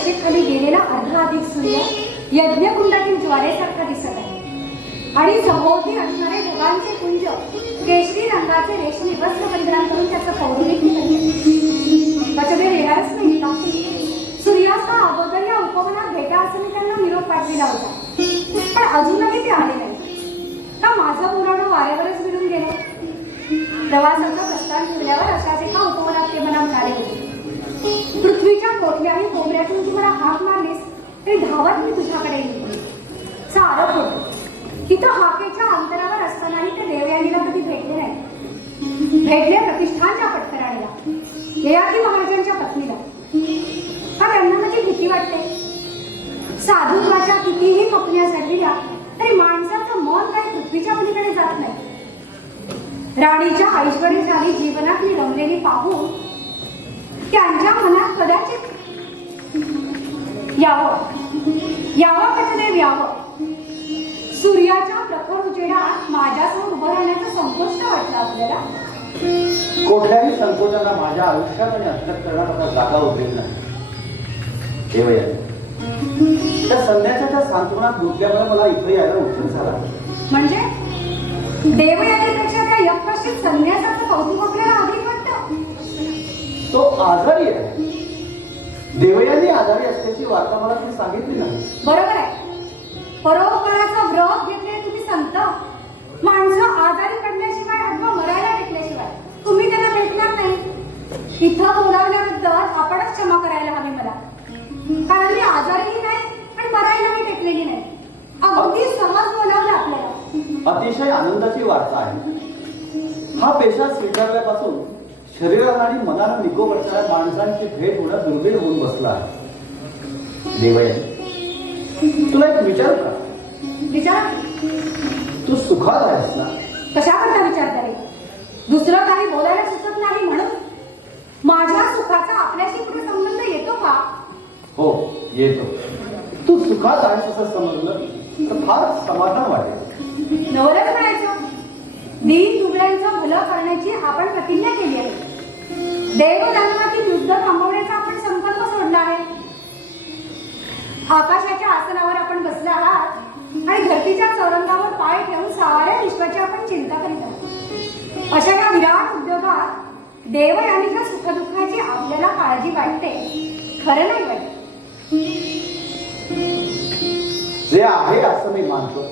रेषेखाली गेलेला अर्धा अधिक सूर्य यज्ञकुंडातील ज्वारेसारखा दिसत आहे आणि सभोवती असणारे ढगांचे कुंज केशरी रंगाचे रेशमी वस्त्र परिधान करून त्याचं कौतुक त्याच्याकडे येणारच नाही का? सूर्यास्ता अगोदर या उपवनात भेटा असं मी त्यांना निरोप पाठविला होता, पण अजूनही ते आले नाही का? माझं पुराण वाऱ्यावरच मिळून गेलं. प्रवासाचं प्रस्थान ठेवल्यावर अशाच एका उपवनात ते मला म्हणाले होते, पृथ्वीच्या कोठल्याही कोपऱ्यातून तू मला हाक मारलीस तरी धावत मी तुझ्याकडे येईल. सारं होतं तिथं हाकेच्या अंतरावर असतानाही ते देवयानीला कधी भेटले नाही. भेटले प्रतिष्ठानच्या पटकराणीला, ययाती महाराजांच्या पत्नीला. का त्यांना माझी भीती वाटते? साधुत्वाच्या कितीही कपन्या चढविल्या तरी माणसाचं मन काही पृथ्वीच्या पलीकडे जात नाही. राणीच्या ऐश्वर्यशाली जीवनात मी रमलेली पाहून त्यांच्या मनात कदाचित यावं कटदेव यावं. सूर्याच्या प्रखर उजेडात माझ्यासमोर उभं राहण्याचा संकोच वाटला आपल्याला. कुठल्याही संकोचाला माझ्या आयुष्यात आणि अंतःकरणात आता जागा उरलेली नाही. देवयानी, त्या संध्याच्या त्या सांत्वनात गुंतल्यामुळे मला इथे यायला उशीर झाला. म्हणजे देवयानीपेक्षा त्या यक्षित संन्यासाचं कौतुक आपल्याला अधिक वाटतं. तो आजारी आहे. देवयानी आजारी असल्याची वार्ता मला तुम्ही सांगितली नाही. बरोबर आहे. परोपकाराचा व्रत घेतले तुम्ही संत. माणसं आजारी पडल्याशिवाय अथवा मरायला टेकल्याशिवाय तुम्ही त्यांना भेटणार नाही. इथं बोलावल्याबद्दल आपणच क्षमा करायला हवी मला, कारण मी आजारीही नाही आणि मरायलाही टेकलेली नाही. अगदी सहज बोलावलं आपल्याला. अतिशय आनंदाची वार्ता आहे. हा पेशा स्वीकारल्यापासून शरीराला आणि मनाला निको पडणाऱ्या माणसांची भेट होणं दुर्मिळ होऊन बसला आहे. देवयानी, तुला एक विचार का? विचार? तू सुखात आहेस ना? कशाकरता विचार करे? दुसरं काही बोलायला सुचत नाही म्हणून. माझ्या सुखाचा आपल्याशी कुठे संबंध येतो का? हो, येतो. तू सुखात आहेस असं समजलं तर फार समाधान वाटेल. नवलच म्हणायचं. दीन दुबळ्यांचं भलं करण्याची आपण प्रतिज्ञा केली आहे. देवदानवातील युद्ध थांबवण्याचा आपण संकल्प सोडला आहे. आकाशाच्या आसनावर आपण बसला आहात आणि धरतीच्या चौरंगावर पाय ठेवून साऱ्या विश्वाची आपण चिंता करीत आहात. अशा या विराट उद्योगात देवयानीच्या सुखदुःखाची आपल्याला काळजी वाटते, खरं नाही वाटत? जे आहे असं मी मानतो,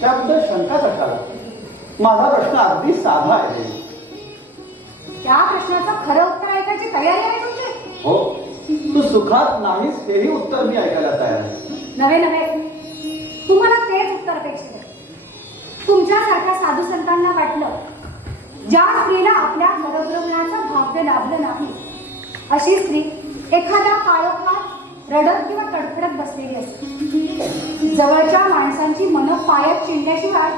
त्याबद्दल शंका कशाला? माझा प्रश्न अगदी साधा आहे. त्या प्रश्नाचं खरं उत्तर ऐकायची तयारी आहे तुमची? हो, तू सुखात नाहीस हेही उत्तर मी ऐकायला तयार आहे. नव्हे, तुम्हाला तेच उत्तर अपेक्षित आहे. तुमच्यासारख्या साधू संतांना वाटलं ज्या स्त्रीला आपल्या परब्रह्माचं भाग्य लाभलं नाही अशी स्त्री एखाद्या काळोखात रडत किंवा तडफडत बसलेली असते. जवळच्या माणसांची मन पायात चिंडल्याशिवाय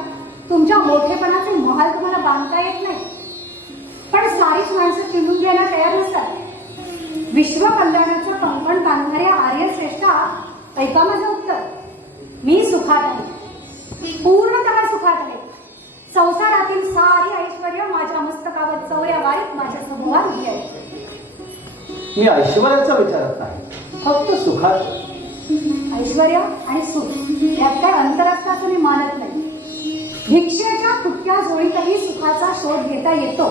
तुमच्या मोठेपणाचे महाल तुम्हाला बांधता येत नाही. पण सारीच माणसं चिंडून घ्यायला तयार नसतात. विश्व कल्याणाचं कंकण बांधणाऱ्या आर्य श्रेष्ठा, ऐका माझं उत्तर. मी सुखात आहे, पूर्णतः सुखात आहे. संसारातील सारी ऐश्वर्य माझ्या मस्तकावर चौऱ्या वारीत माझ्या समोर उभी आहे. मी ऐश्वर्याचा विचारत नाही, फक्त सुखात. ऐश्वर्य आणि सुख यात काय अंतर असल्याचं मी मानत नाही. भिक्षेच्या तुटक्या झोळीतही सुखाचा शोध घेता येतो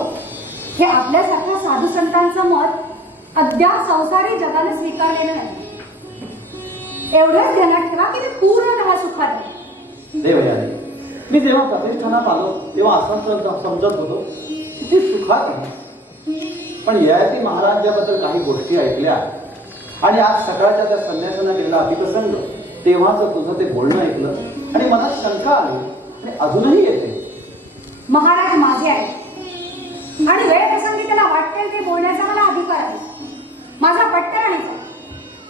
हे आपल्यासारख्या साधू संतांचं मत अद्याप संसारी जगाने स्वीकारलेलं नाही. एवढंच ध्यानात ठेवा की मी पूर्णतः सुखात आहे. देवयानी, मी जेव्हा प्रतिष्ठानात आलो तेव्हा असं समजत होतो की ती सुखात आहे. पण ययाती महाराजांबद्दल काही गोष्टी ऐकल्या आणि आज सकाळच्या त्या संन्यासांना केलेला अभिप्रसंग, तेव्हाच तुझं ते बोलणं ऐकलं आणि मनात शंका आली आणि अजूनही येते. महाराज माझे आहेत आणि वेळ प्रसंगी त्याला वाटेल ते बोलण्याचा मला अधिकार आहे. माझा पट्टराणीचा,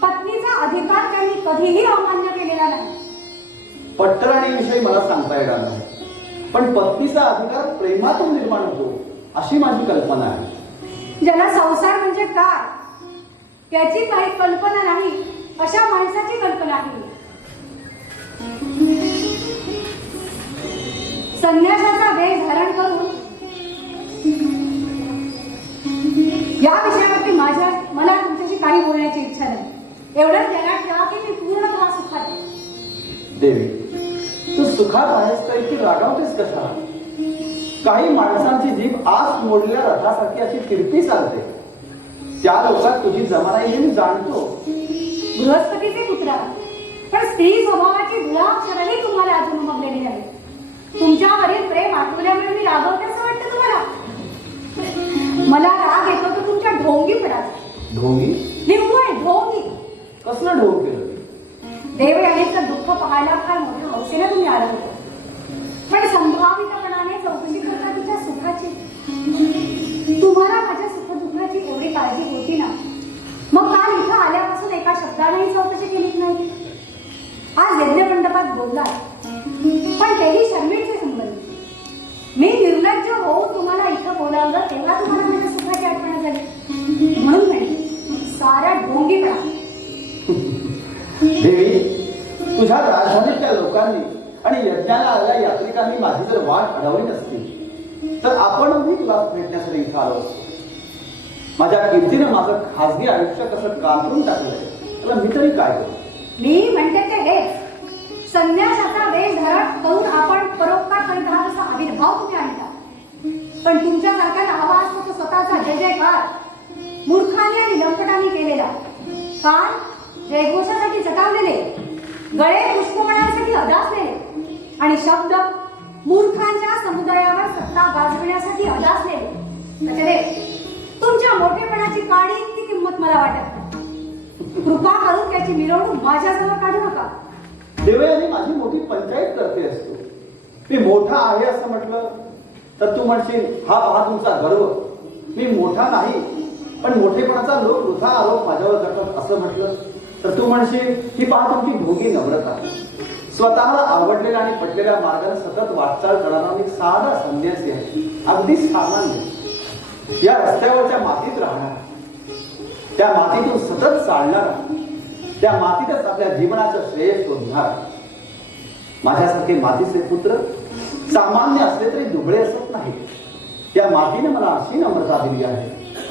पत्नीचा अधिकार त्यांनी कधीही अमान्य केलेला नाही. पट्टराणीविषयी मला सांगता येणार नाही, पण पत्नीचा अधिकार प्रेमातून निर्माण होतो अशी माझी कल्पना आहे. ज्याला संसार म्हणजे काय याची काही कल्पना नाही अशा माणसाची कल्पना आहे. संन्यासाचा वेश धारण करून या विषयावरती मला तुमच्याशी काही बोलण्याची इच्छा नाही. एवढंच ध्यानात ठेवा की मी पूर्णतः सुखात आहे. देवी, तू सुखात आहेस तर इतकी रागावतेस कशा? काही माणसांची जीभ आज मोडलेल्या रथासारखी अशी तिरपी चालते. त्या लोकात तुझी जमा नाही हे मी जाणतो. बृहस्पतीचे पुत्र आहात, पण स्त्री स्वभावाची गुलाक्षरही तुम्हाला अजून उमगलेली नाही. तुमच्यावरील प्रेम आठवल्यामुळे मी रागवते असं वाटतं तुम्हाला? मला राग येतो तो तुमच्या ढोंगीपणाचा. ढोंगी? लिंबू आहे ढोंगी. कसलं ढोंग केलं? देवयानीचं दुःख पाहायला फार मोठ्या हौसेने तुम्ही आलं होतं, पण संभावितपणाने चौकशी करता तिच्या सुखाची. तुम्हाला माझ्या सुखदुःखाची एवढी काळजी होती ना, मग काल इथं आल्यापासून एका शब्दानेही चौकशी केलीच नाही. आज यज्ञमंडपात बोलला, पण तेही शर्मीचे संबंध. मी निर्लज्ज होऊन तुम्हाला इथं बोलावलं तेव्हा तुम्हाला माझ्या सुखाची आठवण झाली. म्हणून म्हणते सारा ढोंगीपणा. देवी, तुझ्या राजधानीतल्या लोकांनी आणि यज्ञाला आलेल्या यात्रिकांनी माझी जर वाट अडवली नसती तर आपणही तुला भेटण्यासाठी इथं आलो असतो. माझ्या कीर्तीने माझं खासगी आयुष्य कसं कातरून टाकलंय त्याला मी तरी काय करू? मी म्हणते ते हेच, संन्यासाचा वेश धारण करून आपण परोपकार करीत आहात असा आविर्भाव तुम्ही आणता. पण तुमच्यासारख्या हवा असतो तो स्वतःचा जय जयकार मूर्खांनी आणि लंपटांनी केलेला. कान जयघोषासाठी चटावलेले, गळे पुष्पवनासाठी अदासलेले आणि शब्द मूर्खांच्या समुदायावर सत्ता गाजविण्यासाठी अदासलेले. त्याच्याने तुमच्या मोठेपणाची काडी ती किंमत मला वाटत नाही. कृपा करून त्याची मिरवणूक माझ्यासमोर काढू नका. देवयानी माझी मोठी पंचायत करते असतो. मी मोठा आहे असं म्हटलं तर तू म्हणशील हा पहा तुमचा गर्व. मी मोठा नाही पण मोठेपणाचा लोक वृथा आरोप माझ्यावर करतात असं म्हटलं तर तू म्हणशील ही पहा तुमची ढोंगी नम्रता. स्वतःला आवडलेल्या आणि पटलेल्या मार्गाने सतत वाटचाल करणारा एक साधा संन्यासी आहे, अगदी सामान्य. या रस्त्यावरच्या मातीत राहणार, त्या मातीतून सतत चालणारा, त्या मातीतच आपल्या जीवनाचं श्रेय शोधणार. माझ्यासारखे मातीचे पुत्र सामान्य असले तरी दुबळे असत नाही. त्या मातीने मला अशी नम्रता दिली आहे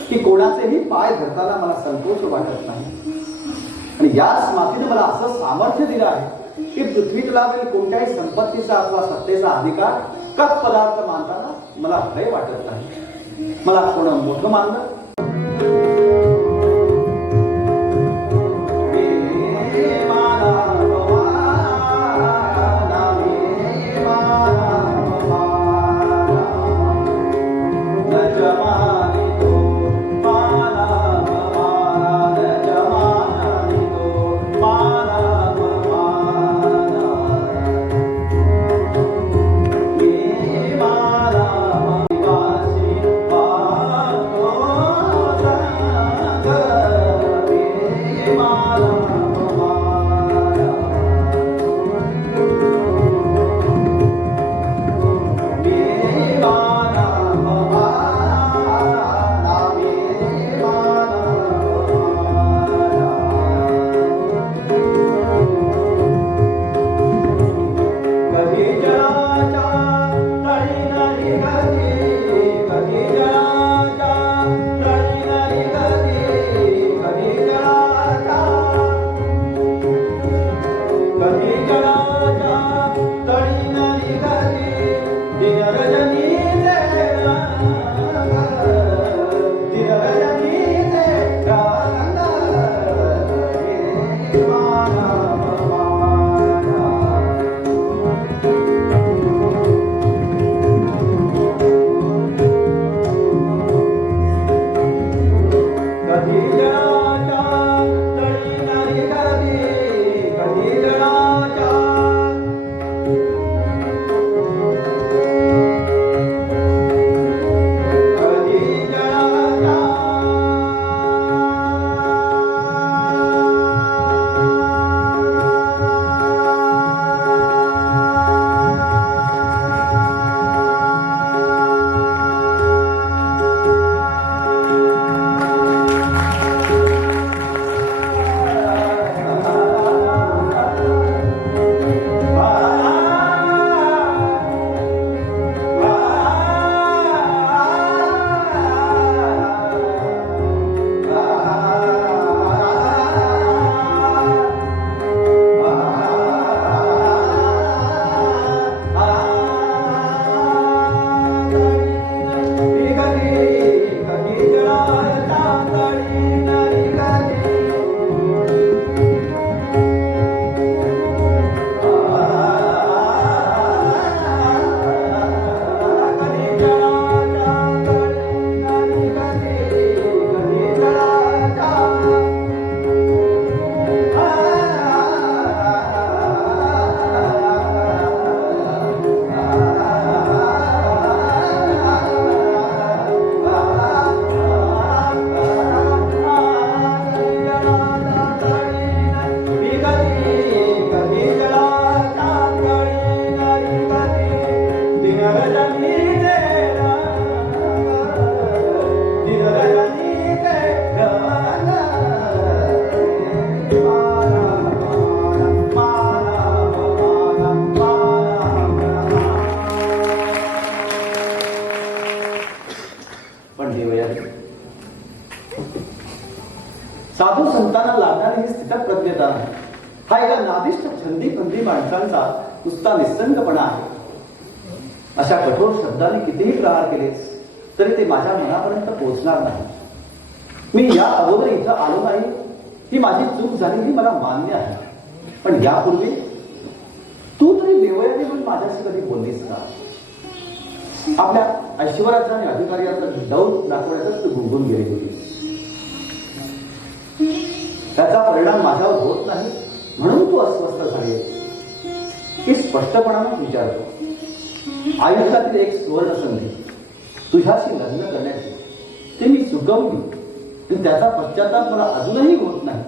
की कोणाचेही पाय धरताना मला संकोच वाटत नाही. आणि याच मातीने मला असं सामर्थ्य दिलं आहे की पृथ्वी तलावरील कोणत्याही संपत्तीचा अथवा सत्तेचा अधिकार का पदार्थ मानताना मला भय वाटत नाही. मला कोण मोठं मानलं कृतज्ञता नाही. हा एका नादिष्ट छंदी माणसांचा नुसता निसंगपणा आहे. अशा कठोर शब्दांनी कितीही प्रहार केले तरी ते माझ्या मनापर्यंत पोहोचणार नाही. मी या अगोदर इथं आलो नाही ही माझी चूक झाली, ही मला मान्य आहे. पण यापूर्वी तू तरी देवयानी म्हणून माझ्याशी कधी बोललीस का? आपल्या ऐश्वर्याचा आणि अधिकार्याचा डौल दाखवण्यातच तू गुंगून गेली होती. त्याचा परिणाम माझ्यावर होत नाही म्हणून तू अस्वस्थ झाली ही स्पष्टपणाने विचारतो. आयुष्यातील एक सुवर्ण संधी तुझ्याशी लग्न करण्याची ते मी चुकवली आणि त्याचा पश्चाताप मला अजूनही होत नाही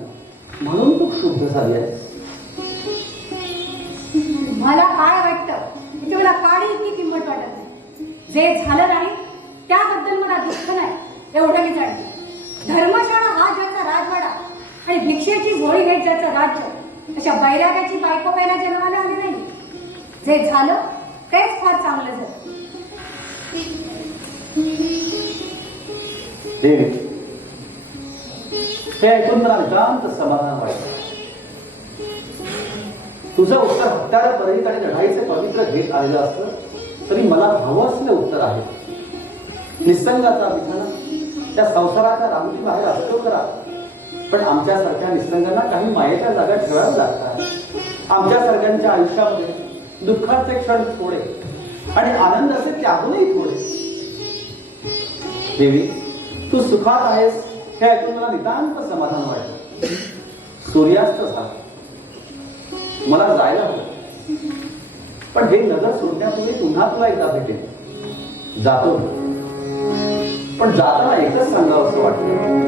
म्हणून तू शुद्ध झाली आहेस. मला काय वाटतं की मला काळी इतकी किंमत वाटत नाही. जे झालं नाही त्याबद्दल मला दुःख नाही एवढं मी जाणते. धर्मशाळा हा ज्याचा राजवाडा आणि भिक्षेची झोळी घेत ज्याचं राज्य अशा बैराग्याची बायको पहिला जन्माला आली नाही. जे झालं तेच फार चांगलं झालं. हे ऐकून मला नितांत समाधान वाटतं. तुझं उत्तर हत्यार परित आणि लढाईचे पवित्र घेत आलेलं असतं तरी मला हवं असलेलं उत्तर आहे. निसंगाचा विधान त्या संसाराच्या रांगती बाहेर असतो करा, पण आमच्यासारख्या निसंगांना काही मायेच्या जागा ठेवाव्या लागतात. आमच्यासारख्यांच्या आयुष्यामध्ये दुःखाचे क्षण थोडे आणि आनंदाचे त्याहूनही थोडे. देवी, तू सुखात आहेस हे ऐकून मला नितांत समाधान वाटतं. सूर्यास्त झाला, मला जायला हवं, पण हे नगर सोडण्यापूर्वी पुन्हा तुला एकदा भेटेल. जातो, पण जाताना एकच सांगावं असं वाटतं.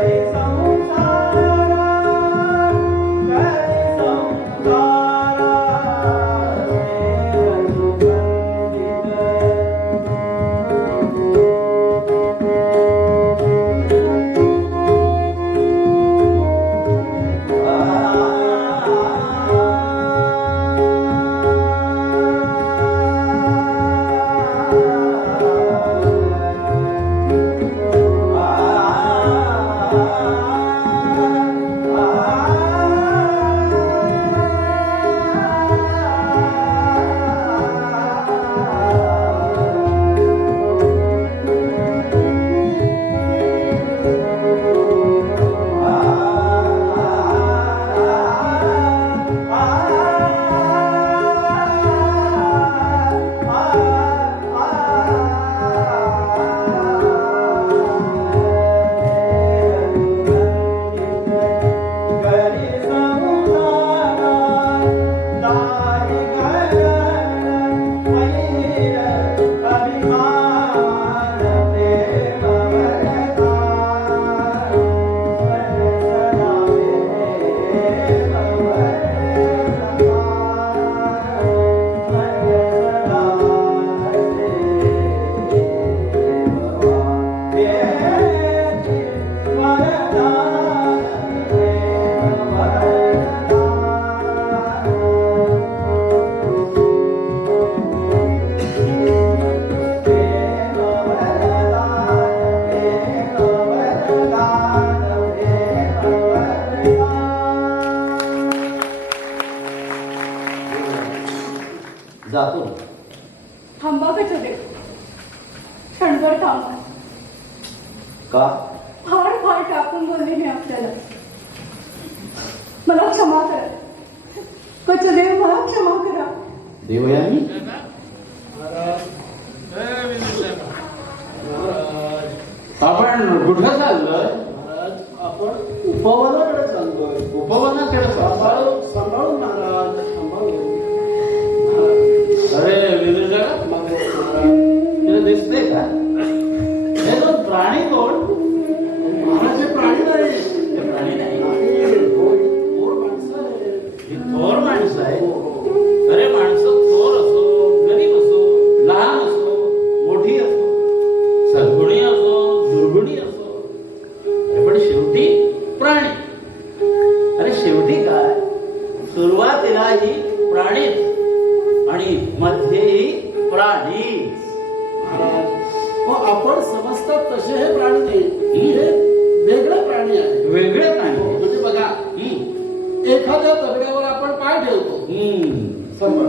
Hare मला क्षमा करा. कचदेव मला क्षमा करा. देवयानी आपण कुठं चाललोय? आपण उपवनाकडे चाललोय. उपवनाकडे चाललोय. सांभाळून महाराज, सांभाळून. अरे विदूषक, तुला दिसते का हे दोन प्राणी कोण? महाराज हे प्राणी नाही. हे प्राणी नाही, थोर माणसं आहे. ही थोर माणसं आहे. अरे माणसं थोर असो, गरीब असो, लहान असो, मोठी असो, सद्गुणी असो, दुर्गुणी असो, अरे पण शेवटी प्राणी. अरे शेवटी काय, सुरुवातीला ही प्राणीच आणि मध्येही प्राणीच. महाराज आपण समजतात तसे हे प्राणी नाही. हे वेगळे प्राणी आहे. वेगळे प्राणी. म्हणजे बघा, एखाद्या दगडावर आपण पाय ठेवतो बरोबर,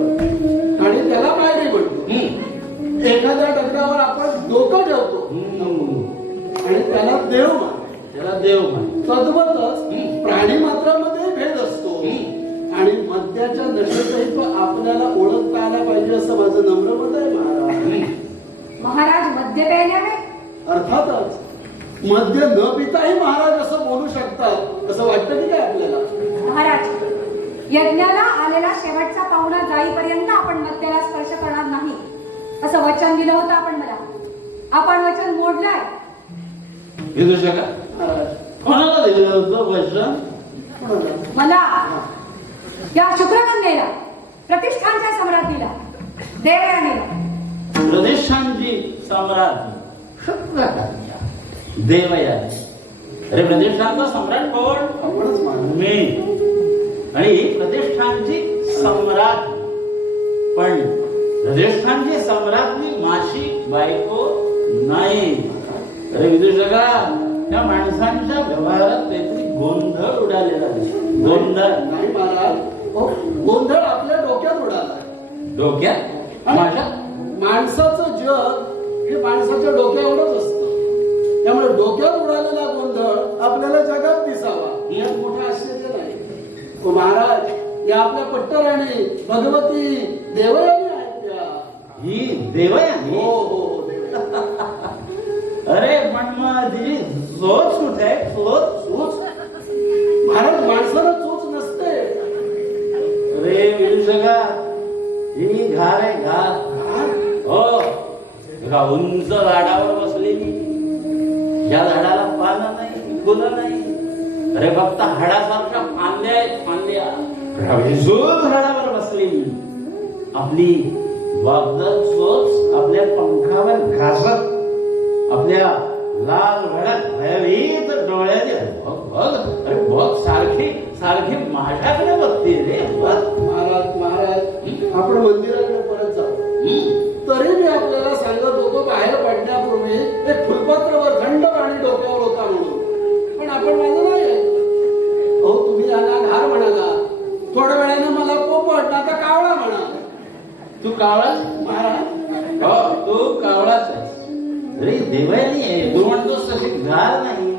आणि त्याला पायरी म्हणतो. एखाद्या दगडावर आपण डोकं ठेवतो आणि त्याला देव मानतो. त्याला देव म्हणतो. तद्वतच प्राणी मात्रामध्ये भेद असतो. आणि मद्याच्या नशेतही तो आपल्याला ओळखता आला पाहिजे असं माझं नम्र मत आहे महाराज. महाराज मद्य प्यायल्याने अर्थातच मद्य न पिताही महाराज असं बोलू शकतात असं वाटतं की काय आपल्याला? महाराज, यज्ञाला आलेला शेवटचा पाहुणा जाईपर्यंत आपण मद्याला स्पर्श करणार नाही असं वचन दिलं होतं आपण मला. आपण वचन मोडलंय. विदूषका, कोणाला दिलं होतं वचन? मला, या शुक्रकन्येला, प्रतिष्ठानच्या सम्राज्ञीला, देवयानीला. प्रदेशांची सम्राट शुक्रकन्या देवयानी. अरे प्रतिष्ठानचा सम्राट कोण? आपणच मानू. मी. आणि प्रतिष्ठानची सम्राट, पण प्रतिष्ठानची सम्राज्ञी माझी बायको नाही. अरे विदूषका, त्या माणसांच्या व्यवहारात काहीतरी गोंधळ उडालेला दिसतो. गोंधळ नाही महाराज, गोंधळ आपल्या डोक्यात उडाला. डोक्यात? माझ्या माणसाचं जग हे माणसाच्या डोक्यावरच असतं. त्यामुळे डोक्यात उडालेला गोंधळ आपल्याला जगात दिसावा यात मोठं आश्चर्य नाही. हो महाराज, या आपल्या पट्टराणी भगवती देवयानी आहेत त्या. ही देवयानी? हो हो हो, देवयानी. अरे पण मग तिची चोच कुठे आहे? चोच? महाराज, माणसाला चोच नसते. अरे विदूषका, ही घार आहे, घार. हो, एका उंच झाडावर बसलेली. या झाडाला पानं नाही, फुलं नाही. अरे फक्त हाडासारख्या फांद्या आहेत, फांद्या. विजूळ झाडावर बसलेली. आपली वागदर चोच आपल्या पंखावर घासत, आपल्या लाल भडक भयभीत डोळ्याने बघ बघ, अरे बघ, सारखी सारखी माझ्याकडे बघते रे. महाराज महाराज, आपण मंदिराकडे परत जाऊ. तरी मी आपल्याला सांगत होतो बाहेर पडण्यापूर्वी एक फुलपत्रावर थंड पाणी डोक्यावर होता म्हणून, पण आपण माझं नाही ऐकलं. अहो, तुम्ही याला घार म्हणाला, थोड्या वेळानं मला पोपट, आता कावळा म्हणा. तू कावळाच? महाराज, हो, तू कावळाच आहेस. अरे देवयानी आहे, तू म्हणतोस तशी घाल नाही.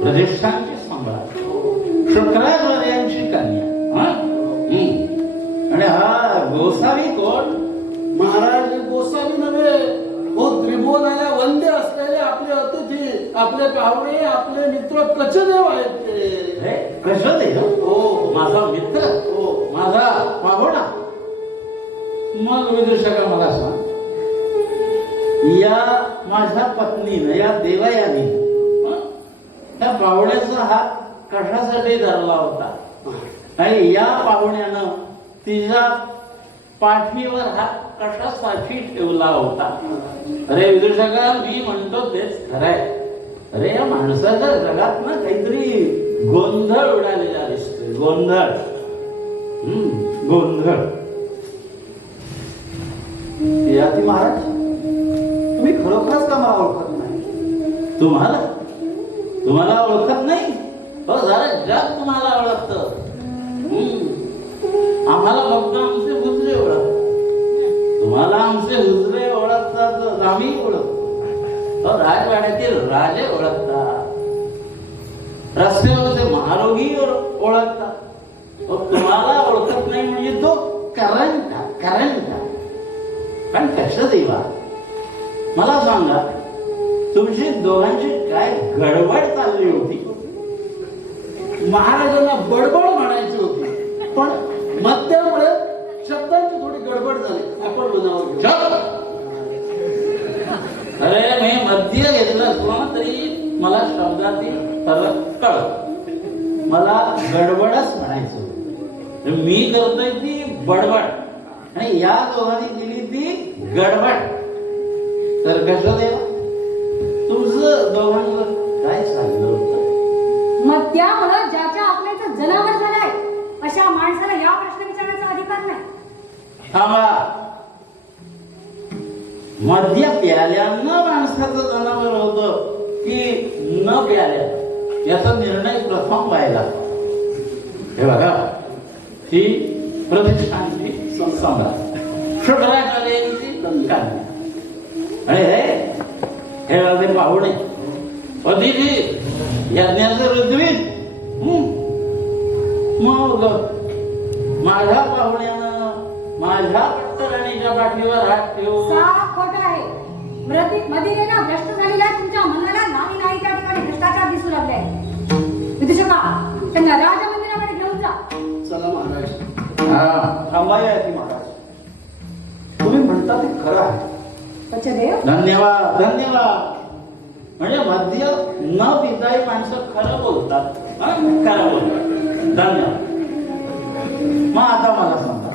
प्रतिष्ठानची सम्राट, शुक्राचार्यांची कन्या. आणि हा गोसावी कोण? महाराज, गोसावी नव्हे, हो त्रिभुवनाला वंद्य असलेले आपले अतिथी, आपले पाहुणे, आपले मित्र कचदेव आहेत ते. कसं दे? हो, माझा मित्र, हो, माझा पाहुणा. मग विदूषका मला सांग, या माझ्या पत्नीनं, या देवयानीनं त्या पाहुण्याचा हात कशासाठी धरला होता? आणि या पाहुण्यानं तिच्या पाठीवर हात कशासाठी ठेवला होता? अरे विदूषका, मी म्हणतो तेच खरंय. अरे या माणसाच्या जगात ना काहीतरी गोंधळ उडालेला दिसतोय. गोंधळ. गोंधळ. ययाती महाराज, तुम्ही खरोखरच का मला ओळखत नाही? तुम्हाला ओळखत नाही? हो, जरा जग तुम्हाला ओळखतं. आम्हाला फक्त आमचे हुजरे ओळखतात. तुम्हाला आमचे हुजरे ओळखतात, आम्ही ओळखतो. राजवाड्यातील राजे ओळखतात, रस्त्यावरचे महारोगी ओळखतात. तुम्हाला ओळखत नाही म्हणजे तो करंटा पण कसं देवा मला सांगा, तुमची दोघांची काय गडबड चालली होती? महाराजांना बडबड म्हणायची होती, पण मध्यामुळे शब्दांची थोडी गडबड झाली. आपण मनावर घेऊ. अरे मी मध्य घेतलं असलं तरी मला शब्दातील फरक कळत. मला गडबडच म्हणायचं होतं. मी करतोय ती बडबड आणि या दोघांनी केली ती गडबड. तर कसं देवा तुमचं दोघांवर काय चाललं होतं? मद्यामुळं ज्याच्या आपल्याचं जनावर झालंय अशा माणसाला या प्रश्न विचारण्याचा अधिकार नाही. थांबा. मद्य प्याल्यानं माणसाचं जनावर होतं की न प्याल्या याचा निर्णय प्रथम व्हायला. हे बघा, ही प्रतिष्ठानची सम्राट शुक्राचार्यांची कन्या आणि हे वाले पाहुणे अतिथी यज्ञाचं ऋत्विज. मग माझ्या पाहुण्यानं माझ्या पट्टराणीच्या पाठीवर हात ठेवून साफ खोटं आहे. मदिरेनं भ्रष्ट झालेल्या तुमच्या मनाला नाही नाही त्या ठिकाणी भ्रष्टाचार दिसू लागले. विदूषका, त्यांना राज मंदिराकडे घेऊन जा. चला महाराज. थांबा ययाती महाराज, तुम्ही म्हणता ते खरं आहे. पचदेव, धन्यवाद धन्यवाद. म्हणजे मद्य न पिताही माणसं खरं बोलतात. खरं बोलतात. धन्यवाद. मग आता मला सांगा,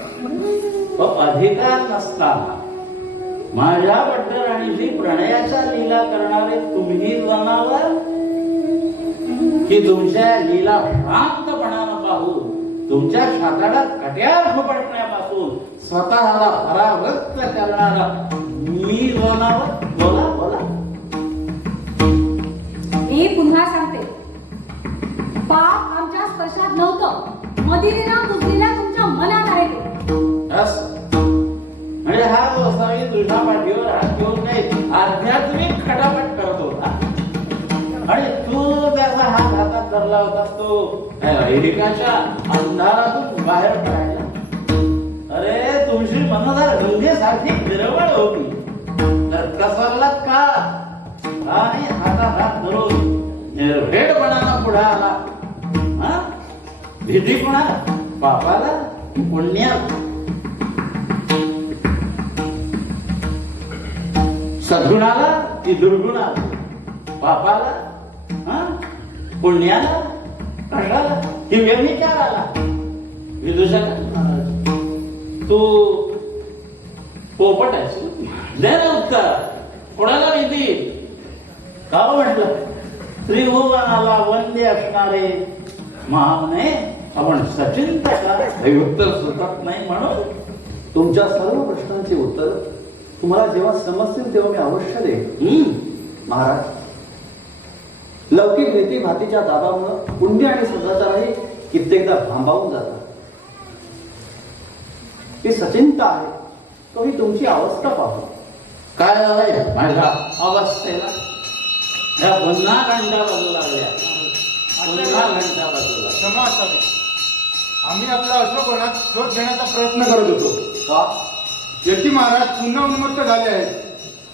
अधिकार नसताना माझ्या पट्टराणीशी प्रणयाच्या लीला करणारे तुम्ही जनावर की तुमच्या लीला शांतपणानं पाहून तुमच्या छाताडात कट्यार फुपटण्यापासून स्वतःला परावृत्त करणारा मी जनावर? बोला बोला. मी पुन्हा सांगते, पाप आमच्या स्पर्शात नव्हतं. मदिरेनं पुजलेल्या तुमच्या मनात आहे ते. असं म्हणजे हा गोसावी तुझ्या पाठीवर हात घेऊन काही आध्यात्मिक खटापट करत होता आणि तू त्याचा हात हातात धरला होता तो ऐरिकाच्या अंधारातून बाहेर पडायला. अरे तुमची मनोदार गंगेसारखी विरवळ होती, तर कसरला का आणि हातात हात धरून निर्भेडपणानं पुढे आला. भीती कोणाला? पापाला की पुण्याला? सद्गुणाला की दुर्गुणाला? पापाला पुण्याला? कशाला की व्यभिचाराला? विदूषका, तू पोपट आहेस. दे ना उत्तर. कोणाला माहिती? का म्हटलं त्रिभुवनाला वंद्य असणारे महामने आपण सचिंतका उत्तर सुचत नाही म्हणून तुमच्या सर्व प्रश्नांची उत्तर तुम्हाला जेव्हा समजतील तेव्हा मी अवश्य देईन. महाराज, लौकिक रीती भातीच्या दाबामुळे पुण्य आणि सदाचारही कित्येकदा भांबावून जातात. ही सचिंता आहे, तो ही तुमची अवस्था पाहू. काय झालंय माझ्या अवस्थेला? या पुन्हा घंटा बाजू लागल्या. पुन्हा घंटा बाजू लागल्या. क्षमा असावी, आम्ही आपल्या अशोकवनात शोध घेण्याचा प्रयत्न करत होतो. का? यती महाराज पुन्हा उन्मत्त झाले आहेत.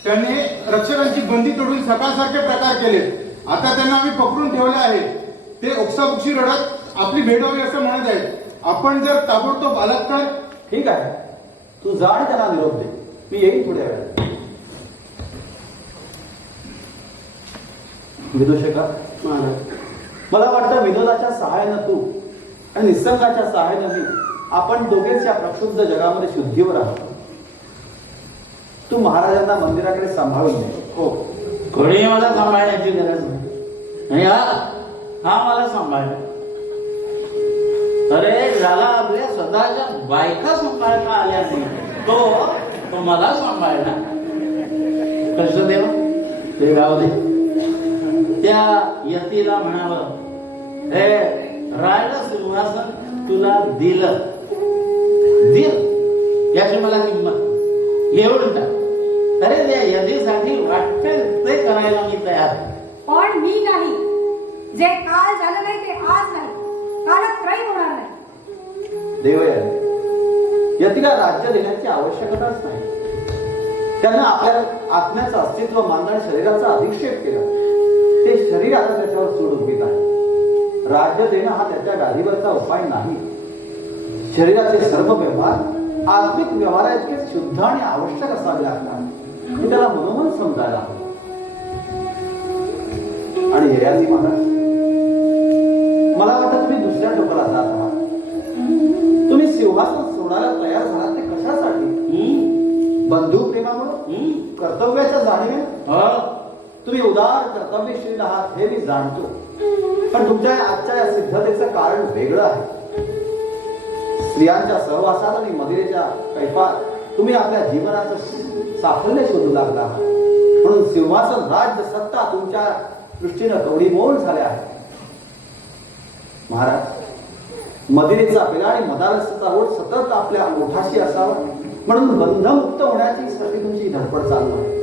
त्यांनी रक्षकांची बंदी तोडून सकाळसारखे प्रकार केले. आता त्यांना आम्ही पकडून ठेवले आहे. ते ओक्साबोक्षी रडत आपली भेट व्हावी असं म्हणत आहेत. आपण जर ताबडतोब आलात तर? ठीक आहे, तू जा आणि त्यांना निरोप दे. मी येईन थोड्या वेळात. विदूषका महाराज, मला वाटतं विनोदाच्या सहाय्यानं तू आणि निसर्गाच्या सहाय्यानं मी, आपण दोघेच या प्रक्षुब्ध जगामध्ये शुद्धीवर आहोत. तू महाराजांना मंदिराकडे सांभाळून दे. हो. कोणी मला सांभाळण्याची गरज नाही आणि हा मला सांभाळला. अरे ज्याला आपल्या स्वतःच्या बायका सांभाळता आल्या नाही तो मला सांभाळला. कसं देवा ते गाव दे. त्या यतीला म्हणावं, हे राज सिंहासन तुला दिलं याची मला किंमत घेऊन टाक. अरे त्या यतीसाठी वाटतं ते करायला मी तयार. पण मी नाही. जे काल झालं नाही ते आज नाही, कालच काही होणार नाही. देवयानी यतीला राज्य देण्याची आवश्यकताच नाही. त्यानं आपल्या आत्म्याचं अस्तित्व मानधन शरीराचा अधिक्षेप केला. ते शरीर आता त्याच्यावर सूड उभीत आहे. राज्य देणं हा त्याच्या गादीवरचा उपाय नाही. शरीराचे सर्व व्यवहार आत्मिक व्यवहाराइतके शुद्ध आणि आवश्यक असावे लागतात हे त्याला मनोमन समजायला हवं. आणि ययाती महाराज, मला वाटतं तुम्ही दुसऱ्या टोकाला जात आहात. तुम्ही सिंहासन सोडायला तयार झालात ते कशासाठी? बंधू प्रेमामुळे, कर्तव्याच्या जाणीवेने. तुम्ही उदार कर्तव्यशील आहात हे मी जाणतो, पण तुमच्या आजच्या या सिद्धतेचं कारण वेगळं आहे. स्त्रियांच्या सहवासात आणि मदिरेच्या कैफात तुम्ही आपल्या जीवनाचं साफल्य शोधू लागला आहात. म्हणून सिंहासन, राज्य, सत्ता तुमच्या दृष्टीनं कवडीमोल झाल्या आहेत. महाराज, मदिरेचा पेला आणि मदारसाचा ओढ सतत आपल्या ओठाशी असावा म्हणून बंधमुक्त होण्याची साठी तुमची धडपड चालू आहे.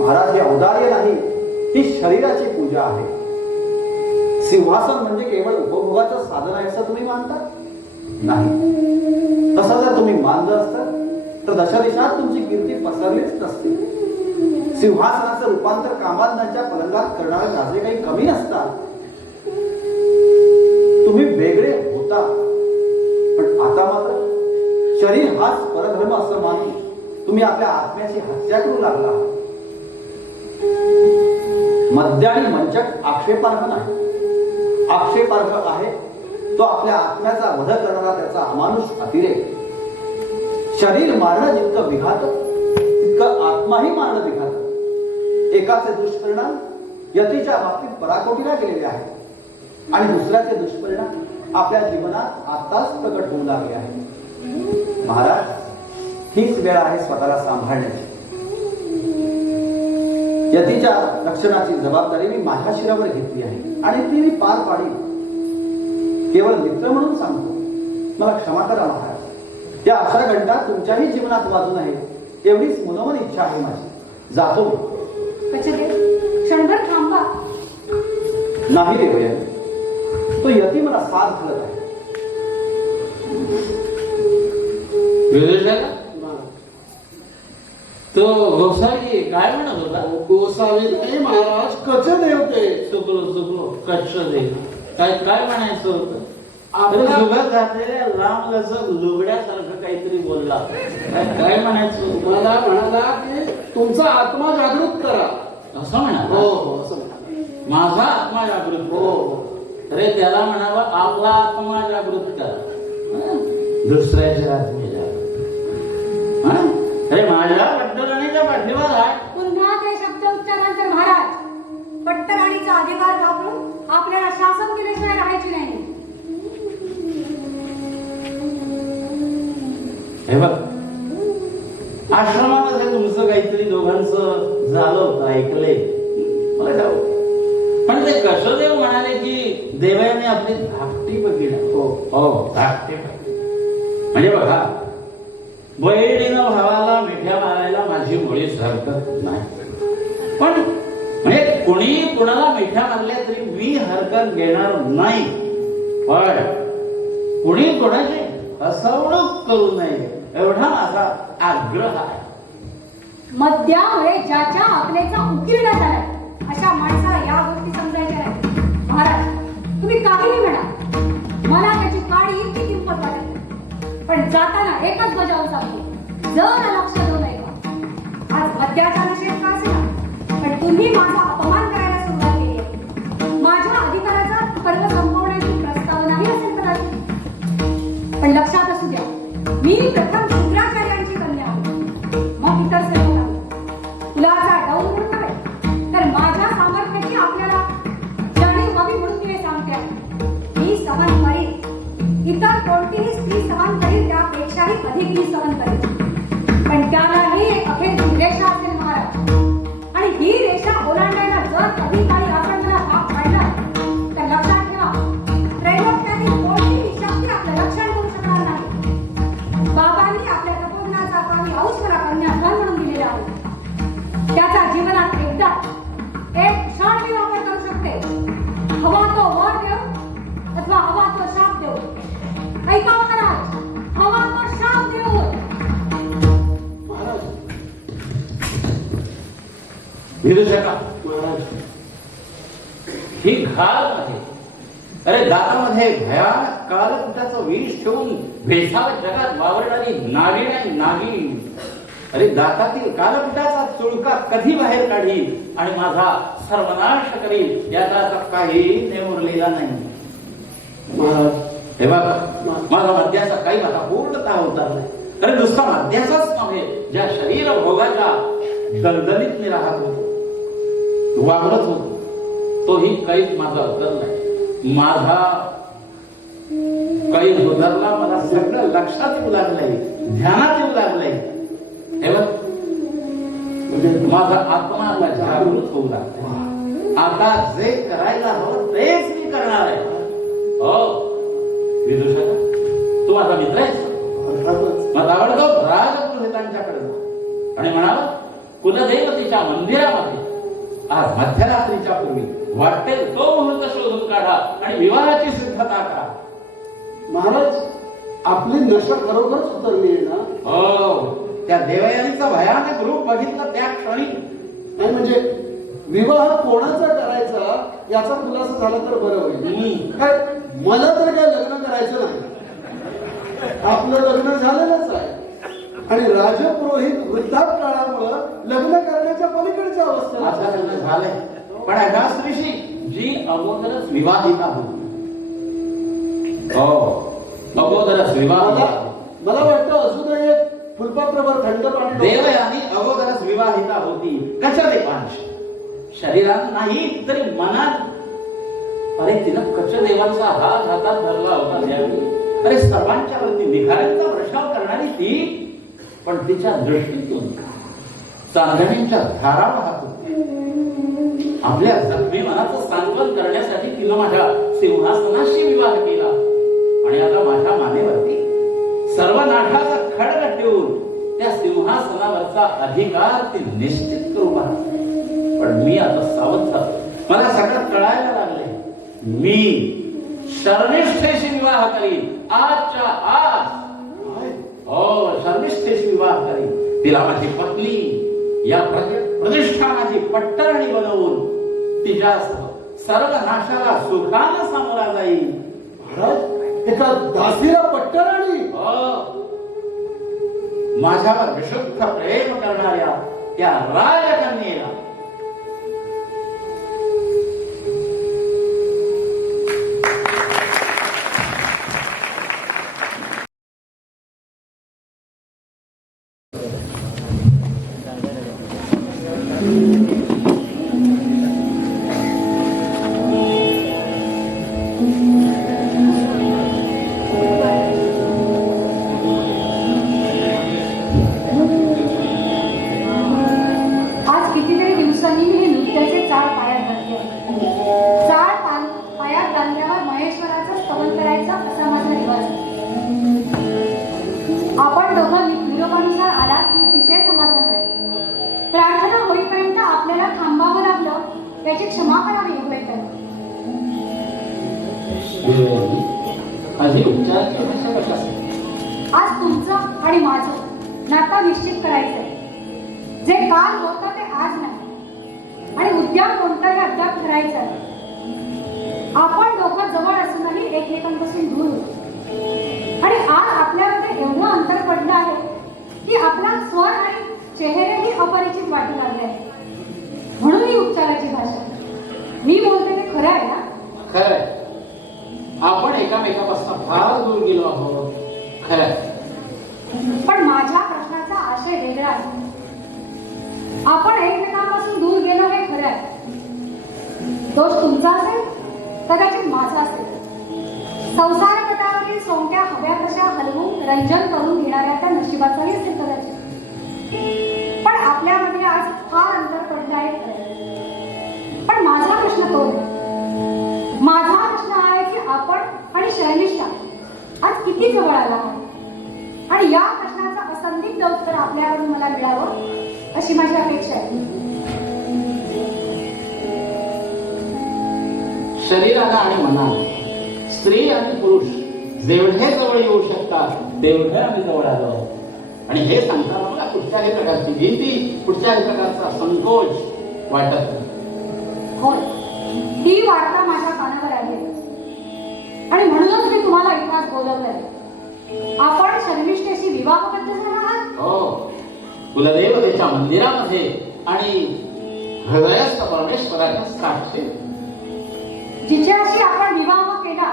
महाराज, हे औदार्य नाही, ही शरीराची पूजा आहे. सिंहासन म्हणजे केवळ उपभोगाचं साधन आहे असं तुम्ही मानता? नाही. तसं जर तुम्ही मानलं असतं तर दशदेशात तुमची कीर्ती पसरलीच नसती. सिंहासनाचं रूपांतर कामांच्या पलंगात करणारे राजे काही कमी नसतात. तुम्ही वेगळे होता, पण आता मात्र शरीर हाच परधर्म असं मानून तुम्ही आपल्या आत्म्याची हत्या करू लागला. मद्य आणि मंचक आक्षेपार्ह नाही. आक्षेपार्ह आहे तो आपल्या आत्म्याचा वध करणारा त्याचा अमानुष अतिरेक. शरीर मारणं जितकं विघातक तितकं आत्माही मारणं विघातक. एकाचे दुष्परिणाम यतीच्या बाबतीत पराकोटीला गेलेले आहेत आणि दुसऱ्याचे दुष्परिणाम आपल्या जीवनात आताच प्रकट होऊ लागले आहेत. महाराज, हीच वेळ आहे स्वतःला सांभाळण्याची. यतीच्या रक्षणाची जबाबदारी मी माझ्या शिरावर घेतली आहे आणि ती मी पार पाडीन. केवळ मित्र म्हणून सांगतो, मला क्षमा करा महाराज. या अशा घंटा तुमच्याही जीवनात वाजू नये एवढीच मनोमन इच्छा आहे माझी. जातो. क्षणभर थांबा. नाही देवयानी, तो यती मला साथ घालत आहे. तो गोसावी काय म्हणत होता? गोसावी नाही महाराज, कच देवते. चुकलो कच्छ देव. काय काय म्हणायचं होतं? आपला जुगात घातलेल्या लांब लचक लुगड्यासारखं काहीतरी बोलला. काय म्हणायचं? मला म्हणाला की तुमचा आत्मा जागृत करा. असं म्हणाला? हो, असं म्हणाला. माझा आत्मा जागृत. हो. अरे त्याला म्हणावं आपला आत्मा जागृत करा, दुसऱ्याच्या आत्मे जागृत. अरे माझ्या पट्टराणीच्या पाठीवर आहे. पुन्हा ते शब्द उच्चारांतर महाराज, पट्टराणीचा अधिकार वापरून आपल्याला शासन केल्याशिवाय राहायची नाही. हे बघ, आश्रमामध्ये तुमचं काहीतरी दोघांचं झालं होतं, ऐकलंय मला ठाऊक. पण ते कशदेव म्हणाले की देवाने आपली धाकटी बघितली. हो, धाकटी बघितली. म्हणजे बघा, बहिणीनं भावाला मिठ्या मारायला माझी मुळीच हरकत नाही. पण म्हणजे कुणी कुणाला मिठ्या मारल्या तरी मी हरकत घेणार नाही. पण कुणी कोणाची फसवणूक करू नये एवढा माझा आग्रह आहे. मद्यामुळे ज्याच्या आत्मेचा उकीर्ण झालाय अशा माणसाला या गोष्टी समजायच्या आहेत. महाराज, तुम्ही काहीही म्हणा, मला त्याची काळी इतकी किंमत वाटत. पण जाताना एकच बजावून सांगतो, जर लक्ष देऊ नये का. आज मद्याचा निषेध का असेना, पण तुम्ही माझा अपमान करायला सुरुवात केली आहे. माझ्या अधिकाराचा पर्व संपवण्याची प्रस्तावनाही असेल कदाचित. पण लक्षात असू द्या, मी प्रथम शुक्राचार्यांची कन्या आहे, मग इतर सर्व नाही. कुलाचा डौल म्हणून नव्हे, तर माझ्या सामर्थ्याची आपल्याला जाणीव हवी म्हणून मी हे सांगते आहे. मी सहन करीन, इतर कोणतीही स्त्री सहन करील त्यापेक्षाही अधिक मी सहन करेन. पण त्यालाही एक अखेर रेषा असेल महाराज. आणि ही रेषा ओलांडायला जर कधी काही आपण मला भाग पाडला तर लक्षात ठेवा, त्रैलोक्यातील कोणतीही शक्ती आपलं रक्षण करू शकणार नाही. बाबांनी आपल्या तपोधनाचा काही अंश मला कन्याधन म्हणून दिलेला आहे. त्याचा जीवनात एकदा एक क्षण मी वापर करू शकते. हवा तो वर देव अथवा हवा तो शाप देव. ऐकावं करा. विदूषका, महाराज ही घाल आहे. अरे दातामध्ये भयानक कालकुटाचं विष ठेवून भेसाळ जगात वावरणारी नागिण आहे नागिण. अरे दातातील कालकुटाचा चुळका कधी बाहेर काढील आणि माझा सर्वनाश करील याचा आता काही नेमलेला नाही. महाराज हे बघा, माझा मद्याचा काही आता पूर्णतः उतरलाय. अरे नुसता मद्याचाच नव्हे, ज्या शरीर भोगाच्या दलदलीत मी राहत होतो, वागरत होतो, तोही कैद माझा उतरलाय. माझा कैद उतरला, मला सगळं लक्षात येऊ लागलंय, ध्यानात येऊ लागलंय. हे बघ, म्हणजे माझा आत्मा आता जागृत होऊ लागलाय. आता जे करायला हवं तेच मी करणार आहे. हो विदूषका, तू माझा मित्र आहेस. अर्थातच मला आवडतो राजपुरोहितांच्याकडे जा आणि म्हणावं, कुलदेवतेच्या मंदिरामध्ये आज मध्यरात्रीच्या पूर्वी वाटेल तो मुहूर्त शोधून काढा आणि विवाहाची सिद्धता करा. महाराज आपली नशा खरोखरच उतरली आहे ना? हो, त्या देवयानीचं भयानक रूप बघितलं त्या क्षणी. नाही म्हणजे विवाह कोणाचा करायचा याचा खुलासा झाला तर बरं होईल. काय मला तर काय लग्न करायचं नाही, आपलं लग्न झालेलंच आहे आणि राजपुरोहित वृद्धापकाळामुळं लग्न करण्याच्या पलीकडच्या अवस्थेला माझं लग्न झालंय, पण ह्या स्त्रीशी जी अगोदरच विवाहिता होती. हो, अगोदरच विवाहिता. मला वाटतं अजूनही एक फुलपात्रभर थंड पाणी देवयानी अगोदरच विवाहिता होती. कचदेवांश शरीरात नाही तरी मनात. अरे तिनं कचदेवांचा हात हातात धरला होता त्यावेळी. अरे सर्वांच्या वरती निखाऱ्यांचा प्रशाव करणारी ती, पण तिच्या दृष्टीतून चांदण्यांच्या धारा वाहत होती. आपल्या जखमी मनाचं सांत्वन करण्यासाठी तिनं माझ्या सिंहासनाशी विवाह केला आणि आता माझ्या मानेवरती सर्व नाठाचा खडग ठेवून त्या सिंहासनावरचा अधिकार ती निश्चित करू पाहते. पण मी आता सावध झालो. मला सगळं कळायला लागले. मी शर्मिष्ठेशी विवाह करीन आजच्या आज. हो, शर्मिष्ठेशी विवाह करीन. तिला माझी पत्नी या प्रतिष्ठानाची पट्टरणी बनवून तिच्यासह सर्व नाशाला सुखानं सामोरा जाईल. महाराज एका दासीला पट्टराणी? हो, माझ्यावर विशुद्ध प्रेम करणाऱ्या त्या राजकन्येला. आज कितीतरी दिवसांनी मी हे नृत्याचे चाळ पायात घातले. चाळ पायात बांधल्यावर महेश्वराचं स्तवन करायचं असा माझा रिवाज आहे. आपण दोघं निरोपानुसार आलात की अतिशय समाधान आहे. प्रार्थना होईपर्यंत आपल्याला थांबावं लागलं याची क्षमा करावी होईपर्यंत. माझी उपचार करण्याच्या कशासाठी? आज तुमचं आणि माझं नातं निश्चित करायचंय. जे काल होतं ते आज नाही आणि उद्या कोणतंही अद्याप ठरायचं. आपण दोघं जवळ असूनही एकमेकांपासून दूर होतो आणि आज आपल्यामध्ये एवढं अंतर पडलं आहे की आपला स्वर आणि चेहरेही अपरिचित वाटू लागले आहेत. म्हणून ही उपचाराची भाषा. मी बोलते ते खरं आहे ना? खरंय, आपण एकामेकापासून फार दूर गेलो आहोत. खरंय, पण माझ्या प्रश्नाचा आशय वेगळा आहे. आपण एकमेकांपासून दूर गेलो हे खरं आहे. दोष तुमचा असेल, कदाचित माझा असेल. संसार पटावरील सोंग्या हव्या तशा हलवून रंजन करून घेणाऱ्या त्या नशिबाचाही असेल कदाचित. पण आपल्यामध्ये आज फार अंतर पडलं आहे खरं. पण माझा प्रश्न तो नाही. माझा प्रश्न आहे की आपण आणि शर्मिष्ठा आज किती जवळ आला आहोत आणि या प्रश्नाचं असंदिग्ध उत्तर आपल्याकडून मला मिळावं अशी माझी अपेक्षा आहे. शरीराला आणि मनाला स्त्री आणि पुरुष जेवढे जवळ येऊ शकतात तेवढे आम्ही जवळ आलो आहोत. आणि हे सांगताना मला कुठच्याही प्रकारची भीती, कुठच्याही प्रकारचा संकोच, वाटत नाही. होय, ही वार्ता माझ्या कानावर आली आणि म्हणूनच मी तुम्हाला इथं बोलवलंय. आपण शर्मिष्ठेशी विवाहबद्ध झाला आहात. हो, कुलदेवतेच्या मंदिरामध्ये आणि हृदयस्थ परमेश्वराच्या साक्षी जिच्याशी आपण विवाह केला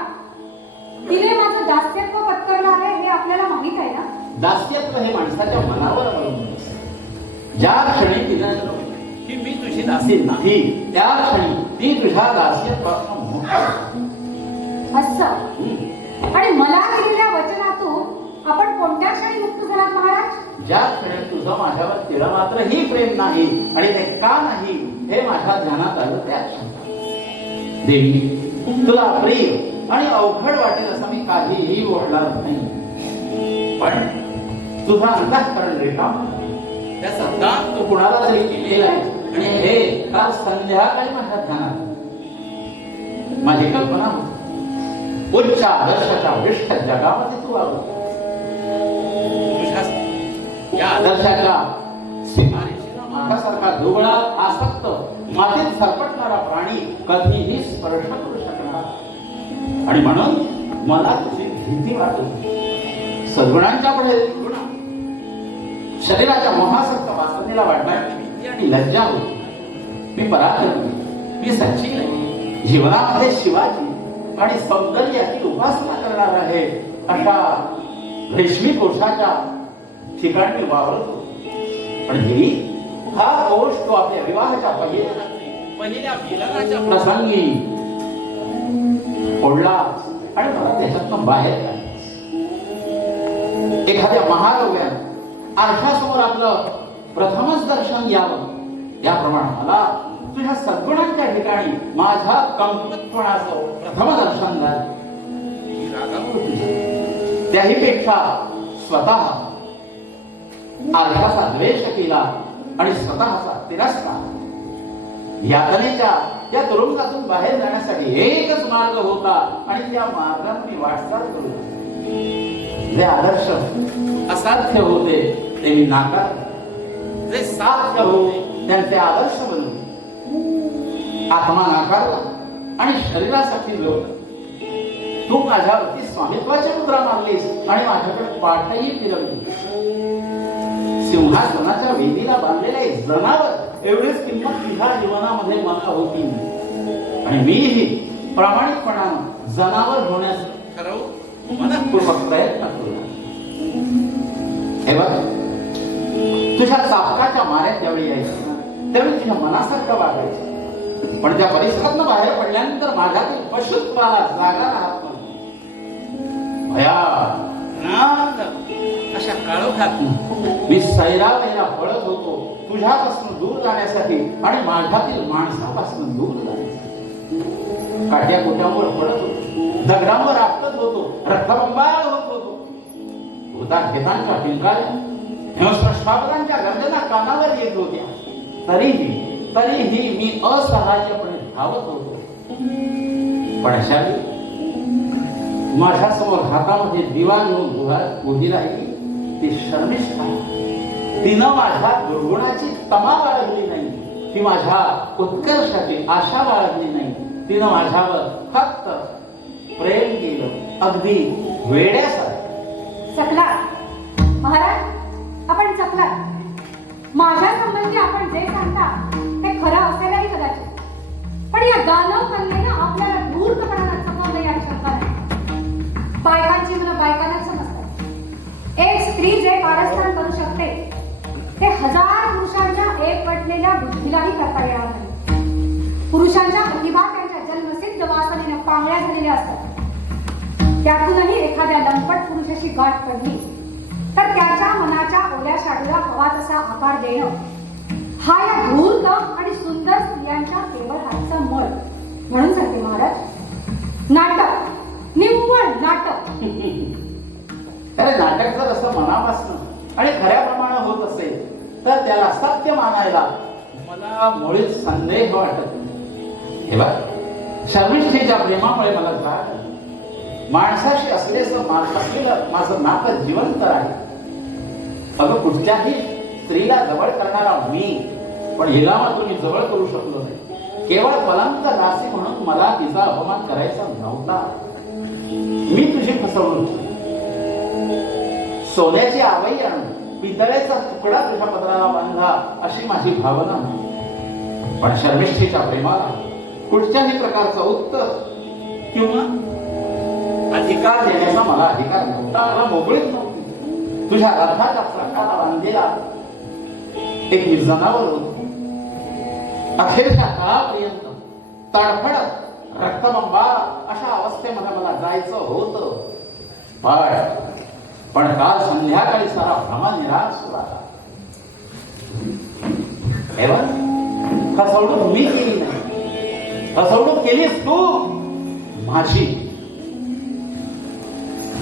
तिने माझं दास्यत्व पत्करलं आहे हे आपल्याला माहित आहे ना. दास्यत्व हे माणसाच्या मनावर अवलंबून असते. ज्या क्षणी तिनं की मी तुझी दासी नाही त्या क्षणी ती तुझ्या दास्यत्वापासून मुक्त होते. असं आणि मला दिलेल्या वचनातून आपण कोणत्या क्षणी मुक्त झालात महाराज? ज्या क्षणी तुझं माझ्यावर तिळ मात्रही प्रेम नाही आणि ते का नाही हे माझ्या ध्यानात आलं त्या क्षणी. देवी, तुला प्रिय आणि अवघड वाटेल असं मी काहीही बोलणार नाही, पण तुझा अंतःकरण रिकाम त्याचा दान तू कुणाला तरी केलेला आहे आणि हे काल संध्याकाळी माझ्या ध्यानात. माझी कल्पना होती उच्च आदर्शाच्या विष्ठ जगामध्ये तू आवडतो. या आदर्शाच्या सीमारेषेला माझ्यासारखा दुबळा आसक्त मातीत सरपटणारा प्राणी कधीही स्पर्श करू शकणार आणि म्हणून मला तुझी भीती वाटत. सद्गुणांच्या पुढे गुण शरीराच्या मोहासक्त वासनेला वाटणारी भीती आणि लज्जा होती. मी पराक्रमी, मी सच्ची नाही, जीवनामध्ये शिवाजी आणि सौंदर्याची उपासना करणार आहे अशा रेशमी पुरुषाच्या ठिकाणी वावरतो. पण देवी, हा दोष तो आपल्या विवाहाच्या पहिल्या मिलनाच्या प्रसंगी फोडला आणि मला त्याच्यातून बाहेर काढला. एखाद्या महारव्यात आरशासमोर आपलं प्रथमच दर्शन यावं याप्रमाणे मला तुझ्या सद्गुणांच्या ठिकाणी माझ्या कमकुवतपणाचं प्रथम दर्शन झालं. त्याही पेक्षा स्वतः आरशाचा द्वेष केला आणि स्वतःचा तिरस्कार. यातनेच्या या तुरुंगातून बाहेर जाण्यासाठी एकच मार्ग होता आणि त्या मार्गाने मी वाटचाल करू लागलो. जे आदर्श असाध्य होते ते मी नाकारले, जे साध्य होते त्यांचे आदर्श बनले. आत्मा नाकारला आणि शरीरासाठी लोक. तू माझ्यावरती स्वामित्वाची मुद्रा मारलीस आणि माझ्याकडे पाठही फिरवली. सिंहासनाच्या वेदीला बांधलेले एक जनावर एवढीच किंमत तुझ्या जीवनामध्ये मला होती आणि मीही प्रामाणिकपणानं जनावर होण्याचं ठरवून मनपूर्वक प्रयत्न केला. हे बघ, तुझ्या चापकाच्या माऱ्यात ज्यावेळी यायचं ना त्यावेळी तुझ्या मनासारखं वाटायचं, पण त्या परिसरातनं बाहेर पडल्यानंतर माझ्यातील पशुत्वाला जागा राहत नव्हती. भयानक अशा काळोखात मी सैरावलेला पळत होतो तुझ्यापासून दूर जाण्यासाठी आणि माझ्यातील माणसापासून दूर जाण्यासाठी. काट्या कोट्यावर पडत होतो, दगडांवर आपटत होतो, रक्तबंबाळ होत होतो. भूतांच्या टिंकाल्या हिंस्रश्वापदांच्या गर्जना कानावर येत होत्या. तरीही मी असहाय्यपणे धावत होतो. पण अशा माझ्यासमोर हातामध्ये दिवा घेऊन उभी राहिली ती शर्मिष्ठा. तिनं माझ्या दुर्गुणाची तमा बाळगली नाही, ती माझ्या उत्कर्षाची आशा बाळगली नाही. तिनं माझ्यावर फक्त प्रेम केलं, अगदी वेड्यासारखं. चकला महाराज, आपण चकला. माझ्या संबंधी आपण जे सांगता ते खरं असेलही कदाचित, पण या दानव कन्येनं आपल्याला धूर्तपणानं चकवलं यात शंका नाही. बायकांची मुलं बायकांनाच समजतात. एक स्त्री जे कारस्थान करू शकते ते 1000 पुरुषांच्या एकवटलेल्या बुद्धीलाही करता येणार नाही. पुरुषांच्या प्रतिभा त्यांच्या जन्मसिद्ध वासनेनं पांगळ्या झालेल्या असतात. त्यातूनही एखाद्या लंपट पुरुषाशी गाठ पडली तर त्याच्या मनाच्या ओल्या शाडूला हवा तसा आकार देणं हा या धूर्त आणि सुंदर स्त्रियांच्या केवळ हातचा मळ. म्हणून सांगते महाराज, नाटक, निव्वळ नाटक. अरे नाटक जर असं मनापासून आणि खऱ्याप्रमाणे होत असेल तर त्याला सत्य मानायला मला मुळीच संदेह वाटत नाही. हे बघ, शर्मिष्ठेच्या प्रेमामुळे मला त्रास, माणसाशी असलेलं माझं नातं जिवंत आहे. अगं, कुठच्याही स्त्रीला जवळ करणारा मी पण हिला मात्र मी जवळ करू शकलो नाही. केवळ पलंक दासी म्हणून मला तिचा अपमान करायचा नव्हता. मी तुझी फसवणूक केली. सोन्याची आवई आणून पितळेचा तुकडा तुझ्या पदराला बांधला अशी माझी भावना नाही. पण शर्मिष्ठीच्या प्रेमाला कुठच्याही प्रकारचं उत्तर किंवा अधिकार देण्याचा मला अधिकार नव्हता. मला मोकळीच नव्हती. तुझ्या रथाच्या चाकाला बांधलेला एक मी जनावर होतो. अखेरच्या काळापर्यंत तडफडत रक्तबंबाळ अशा अवस्थेमध्ये मला जायचं होतं. पण काल संध्याकाळी सारा भ्रमा निराश झाला. फसवणूक मी केली नाही, फसवणूक केलीस तू माझी.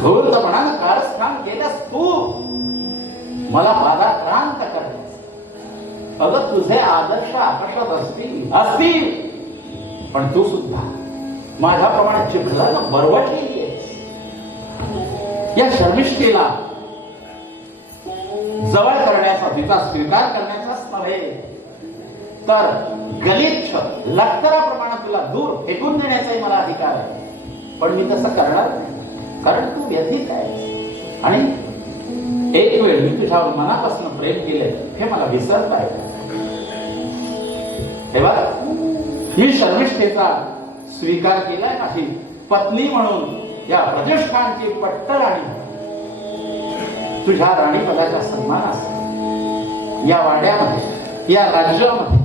धूर्तपणानं कारस्थान केलंस तू, मला बाधाक्रांत करतेस. अगं तुझे आदर्श आकर्षक असतील पण तू सुद्धा माझ्याप्रमाणे चिखलानं बरवटलेली आहेस. या शर्मिष्ठेला जवळ करण्याचा, तिचा स्वीकार करण्याचाच नव्हे तर गलिच्छ लष्कराप्रमाणे तुला दूर फेकून देण्याचाही मला अधिकार आहे. पण मी तसं करणार नाही, कारण तू व्यथित आहे आणि एक वेळ मी तुझ्यावर मनापासून प्रेम केले हे मला विसरता आहे. हे बघ, मी शर्मिष्ठेचा स्वीकार केलाय माझी पत्नी म्हणून. या प्रतिष्ठानची पट्टराणी तुझ्या राणीपदाच्या सन्मानास या वाड्यामध्ये, या राज्यामध्ये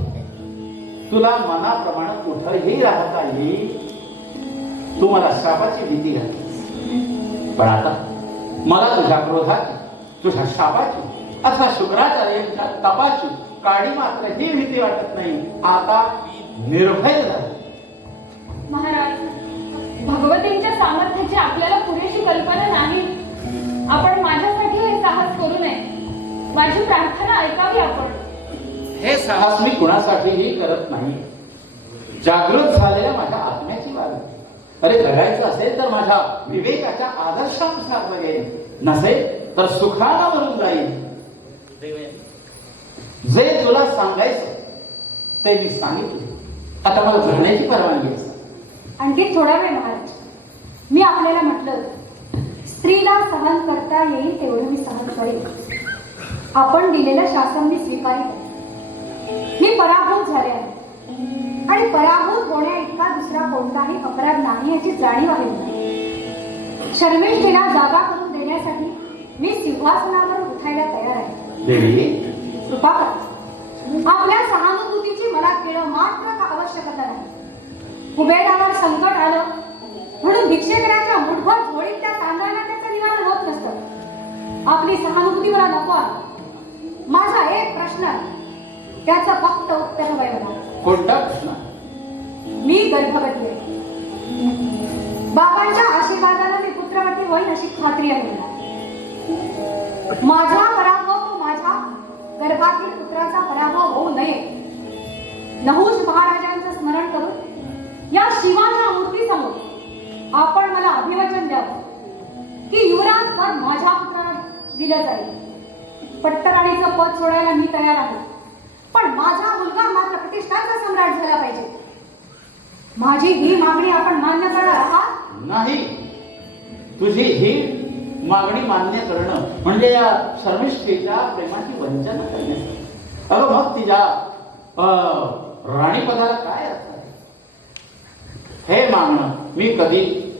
तुला मनाप्रमाणे कुठेही राहता येईल. तू मला शापाची भीती घातलीस, पण आता मला तुझ्या क्रोधाची, तुझ्या शापाची अथवा शुक्राचार्यांच्या तपाची काडी मात्र ही भीती वाटत नाही. आता निर्भय झाला. महाराज, भगवतींच्या सामर्थ्याची आपल्याला पुरेशी कल्पना नाही. आपण माझ्यासाठी हे साहस करू नये. माझी प्रार्थना ऐकावी आपण. हे साहस मी कुणासाठीही करत नाही. जागृत झालेल्या माझ्या आत्म्याची वारी. अरे जगायचं असेल तर माझ्या विवेकाच्या आदर्शानुसार जगेल, नसेल तर सुखानं मरून जाईल. जे तुला सांगायचं ते मी सांगितले. आता मला जगण्याची परवानगी आहे. आणखी थोडा वेळ महाराज. मी आपल्याला म्हटलं स्त्रीला सहन करता येईल तेवढं मी सहन करेन. आपण दिलेलं शासन मी स्वीकारेन. मी पराभूत झाले आहे आणि पराभूत होण्या इतका दुसरा कोणताही अपराध नाही याची जाणीव आहे मला. शर्मिष्ठेला जागा करून देण्यासाठी मी सिंहासनावर उठायला तयार आहे. देवी, कृपा करा. आपल्या सहानुभूतीची मला केवळ मात्र का आवश्यकता नाही. कुबेरावर संकट आलं म्हणून भिक्षेकराच्या मुठभर झोळीत त्या तांदळाला त्याचं निवारण होत नसतं. आपली सहानुभूती मला नको आहे. माझा एक प्रश्न आहे, त्याचं फक्त उत्तर हवंय मला. कोणता प्रश्न? मी गर्भवती आहे. बाबांच्या आशीर्वादाने मी पुत्रवती होईल अशी खात्री आहे मला. माझा पराभव तो माझ्या गर्भातील पुत्राचा पराभव होऊ नये. नहुष महाराजांचं स्मरण करून या शिवाच्या मूर्तीसमोर आपण मला अभिवचन द्यावं की युवराज पद माझ्या पुत्राला दिलं जाईल. पट्टराणीचं पद सोडायला मी तयार आहे, पण माझा मुलगा मात्र प्रतिष्ठाचा सम्राट झाला पाहिजे. माझी ही मागणी आपण मान्य करणार आहात? नाही. तुझी ही मागणी मान्य करणं म्हणजे या शर्मिष्ठेच्या प्रेमाची वंचना करण्यासाठी. अगं मग तिच्या राणीपदाला काय अर्थ आहे? हे मागणं मी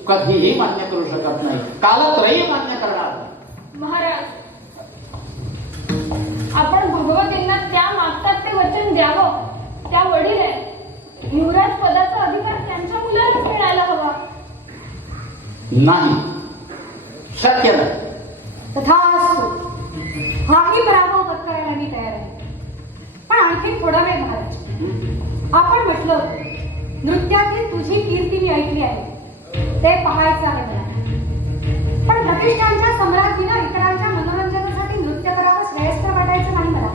कधीही मान्य करू शकत नाही. कालत्रयी मान्य करणार नाही. महाराज, आपण भगवतींना त्या मागतात ते वचन द्यावं. त्या वडील आहे. युवराज पदाचा अधिकार त्यांच्या मुलाला मिळायला हवा. नाही, शक्य नाही. तथास्तु. हाही पराभव पत्करायला मी तयार आहे. पण आणखी थोडा वेळ महाराज. आपण म्हटलं नृत्यातली तुझी कीर्ती मी ऐकली आहे, ते पाहायचं आहे मला. पण प्रतिष्ठानच्या सम्राज्ञीनं इतरांच्या मनोरंजनासाठी नृत्य करावं श्रेयस्कर वाटायचं नाही मला.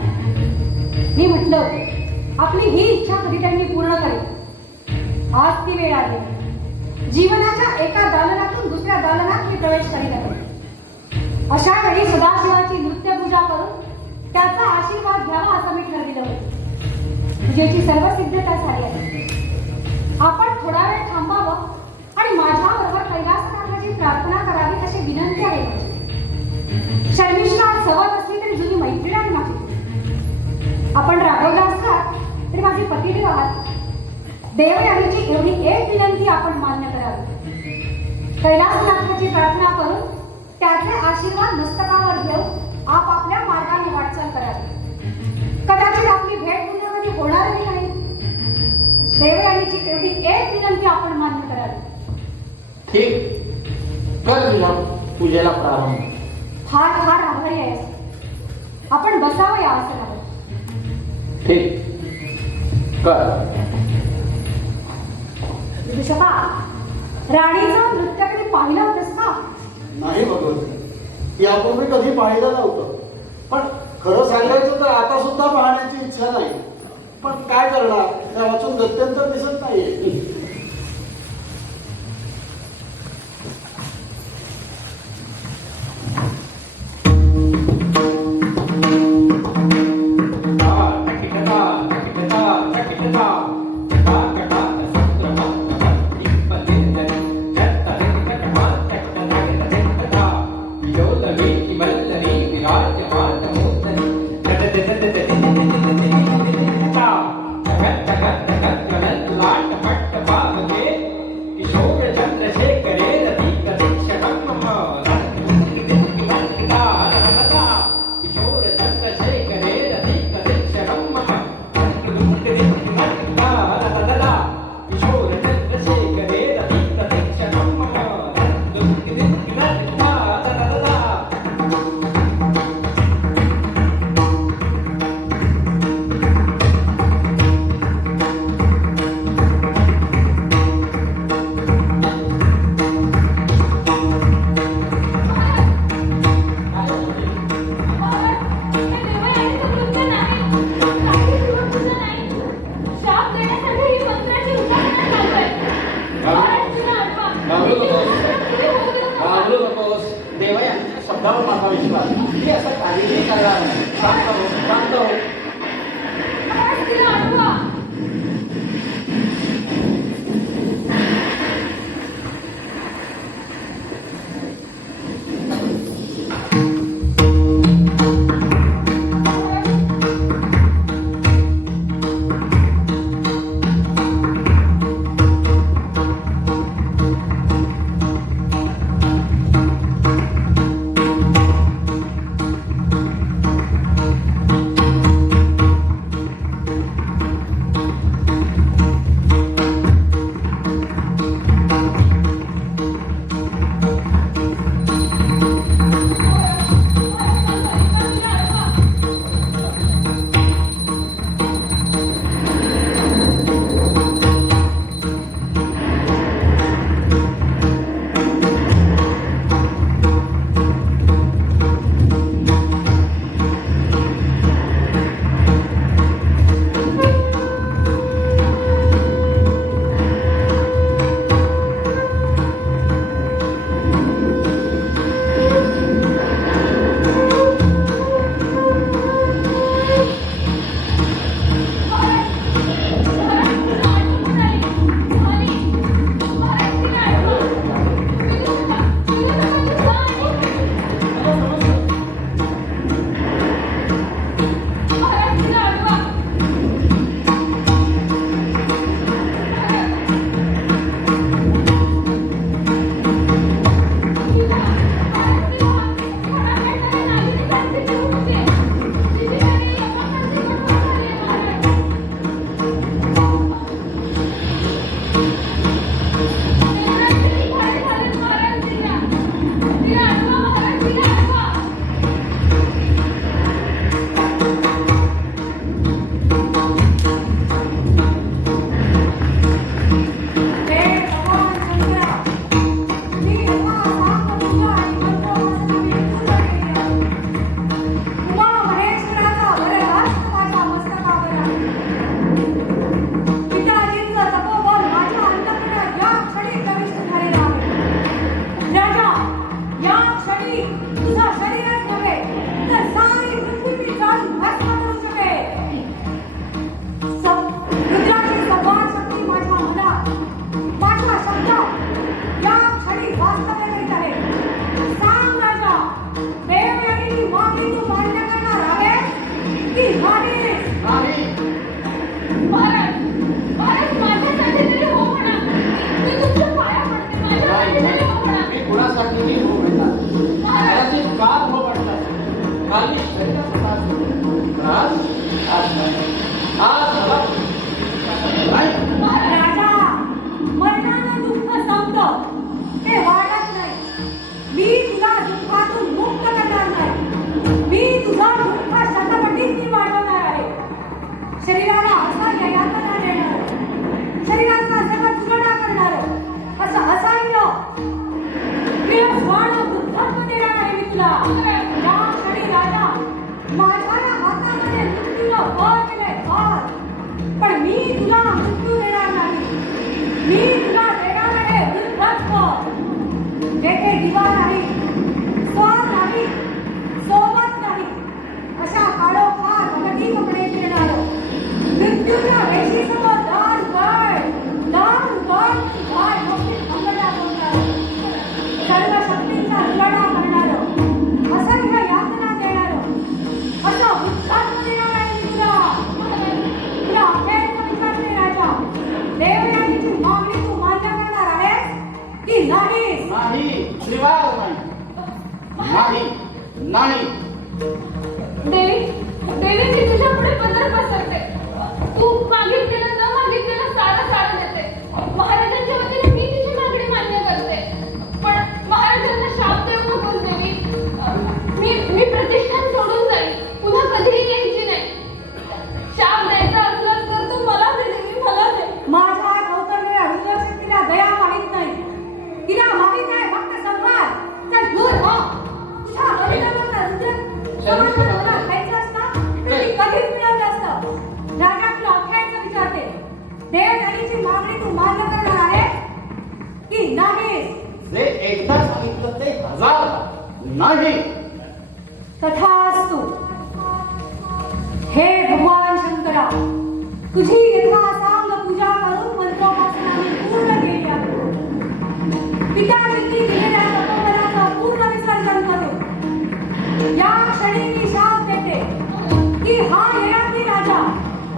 मी म्हटलं आपली ही इच्छा कधीतरी मी पूर्ण करेन. आज ती वेळ आली. जीवनाच्या एका दालनातून दुसऱ्या दालनात मी प्रवेश करीत आहे. अशा वेळी सदाशिवाची नृत्यपूजा करून त्याचा आशीर्वाद घ्यावा असं मी ठरविलं होतं. पूजेची सर्व सिद्धता झाली आहे. आपण थोडा वेळ थांबावं आणि माझ्याबरोबर कैलासनाथाची प्रार्थना करावी अशी विनंती आहे माझी. शर्मिष्ठा सवत असली तरी जुनी मैत्रीण आहे माझी. आपण रागवला असतात तरी माझे पतिदेव आहात. देवयानीची एवढी एक विनंती आपण मान्य करावी. कैलासनाथाची प्रार्थना करून त्याचे आशीर्वाद मस्तकावर घेऊन आपापल्या मार्गाने वाटचाल करावी. कदाचित आपली भेट पुन्हा कधी होणारही नाही. देवयानीची एवढी एक विनंती आपण मान्य करावी. ठीक, कर तुझ्या पूजेला प्रारंभ. फार फार आभारी आहे. आपण बसावं या आसनावर. ठीक, कर. विदूषका, राणीचं नृत्य कधी पाहिलं होतंस का? नाही भगवंत, यापूर्वी कधी पाहिलं नव्हतं. पण खरं सांगायचं तर आता सुद्धा पाहण्याची इच्छा नाही. पण काय करणार, त्या वाचून गत्यंतर दिसत नाहीये. शब्दावर माझा विश्वास. मी असं काहीही करणार नाही. शांत हो, शांत हो. तिला आठवा. नाहीस. नाही श्रीवार नाही नाही देवी मी तुझ्या पुढे पदर पसरते. तू मागितलेलं न मागितलेलं सारं देते. महाराजांच्या वतीने मी तिची मागणी मान्य करते. पण महाराजांना शाप देऊ नकोस देवी. मी प्रतिष्ठान सोडून जाईल. पुन्हा कधीही यायची नाही. शाप द्यायचा असला तर तू मला दे देवी, मला दे. माझ्या गौतमीला रुद्रशक्तीला दया माहित नाही. तिला माहित आहे फक्त संहार. चल दूर हो. तुझ्या हरिनामाचा रुद्र समाजाला खायचं असतं तर ती कधीच मिळवलं असतं. राजा तुला अख्यायचं विचारते. देवताईची मागणी तू मान्य करणार आहे की नाहीस? जे एकदा सांगितलं ते 1000 नाही. तथास्तु. हे भगवान शंकरा, तुझी यथासांग पूजा करून मंत्रोपासना पूर्ण केली आहे. पित्यानी दिलेल्या तपोबलाचं पूर्ण विसर्जन करून या क्षणी मी शाप देते की हा ययाती राजा,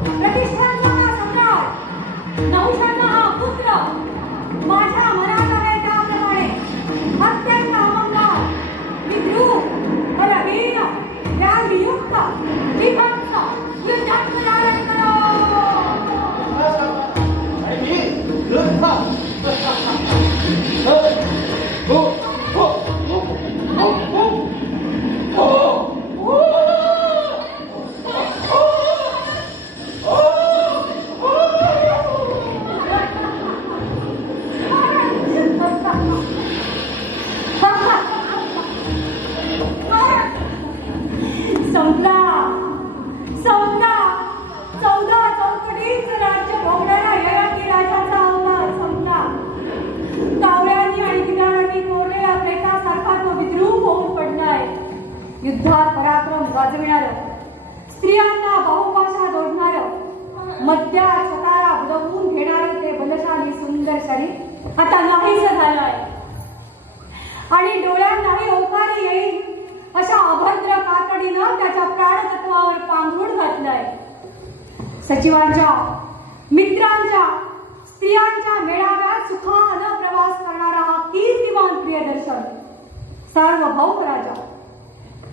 प्रतिष्ठानचा हा सम्राट, नहुषाचा हा पुत्र माझ्या मनात आहे त्याप्रमाणे अत्यंत अमंगल, विद्रूप, बलहीन, ज्ञानवियुक्त, विभक्त, युद्धात्मधारण करो. आणि मी युद्ध. हो हो हो हो हो हो संपला संपला. 14 चौकटीचं राज्य भोगणारा ययाती राजाचा अवतार संपला. कावळ्यांनी आणि गिधाडांनी कोरलेल्या प्रेतासारखा तो विद्रूप होऊन पडलाय. युद्धात पराक्रम गाजविणारं, स्त्रियांना बाहुपाशात ओढणारं, मद्यात स्वतःला बुडवून घेणारं ते बलशाली सुंदर शरीर आता नाहीसं झालंय. आणि डोळ्यांनाही ओकारी येईल अशा अभद्र कातडीनं त्याच्या प्राणतत्वावर पांघरूण घातलंय. सचिवांच्या, मित्रांच्या, स्त्रियांच्या मेळाव्यात सुखानं प्रवास करणारा हा कीर्तिमान प्रियदर्शन सार्वभौम राजा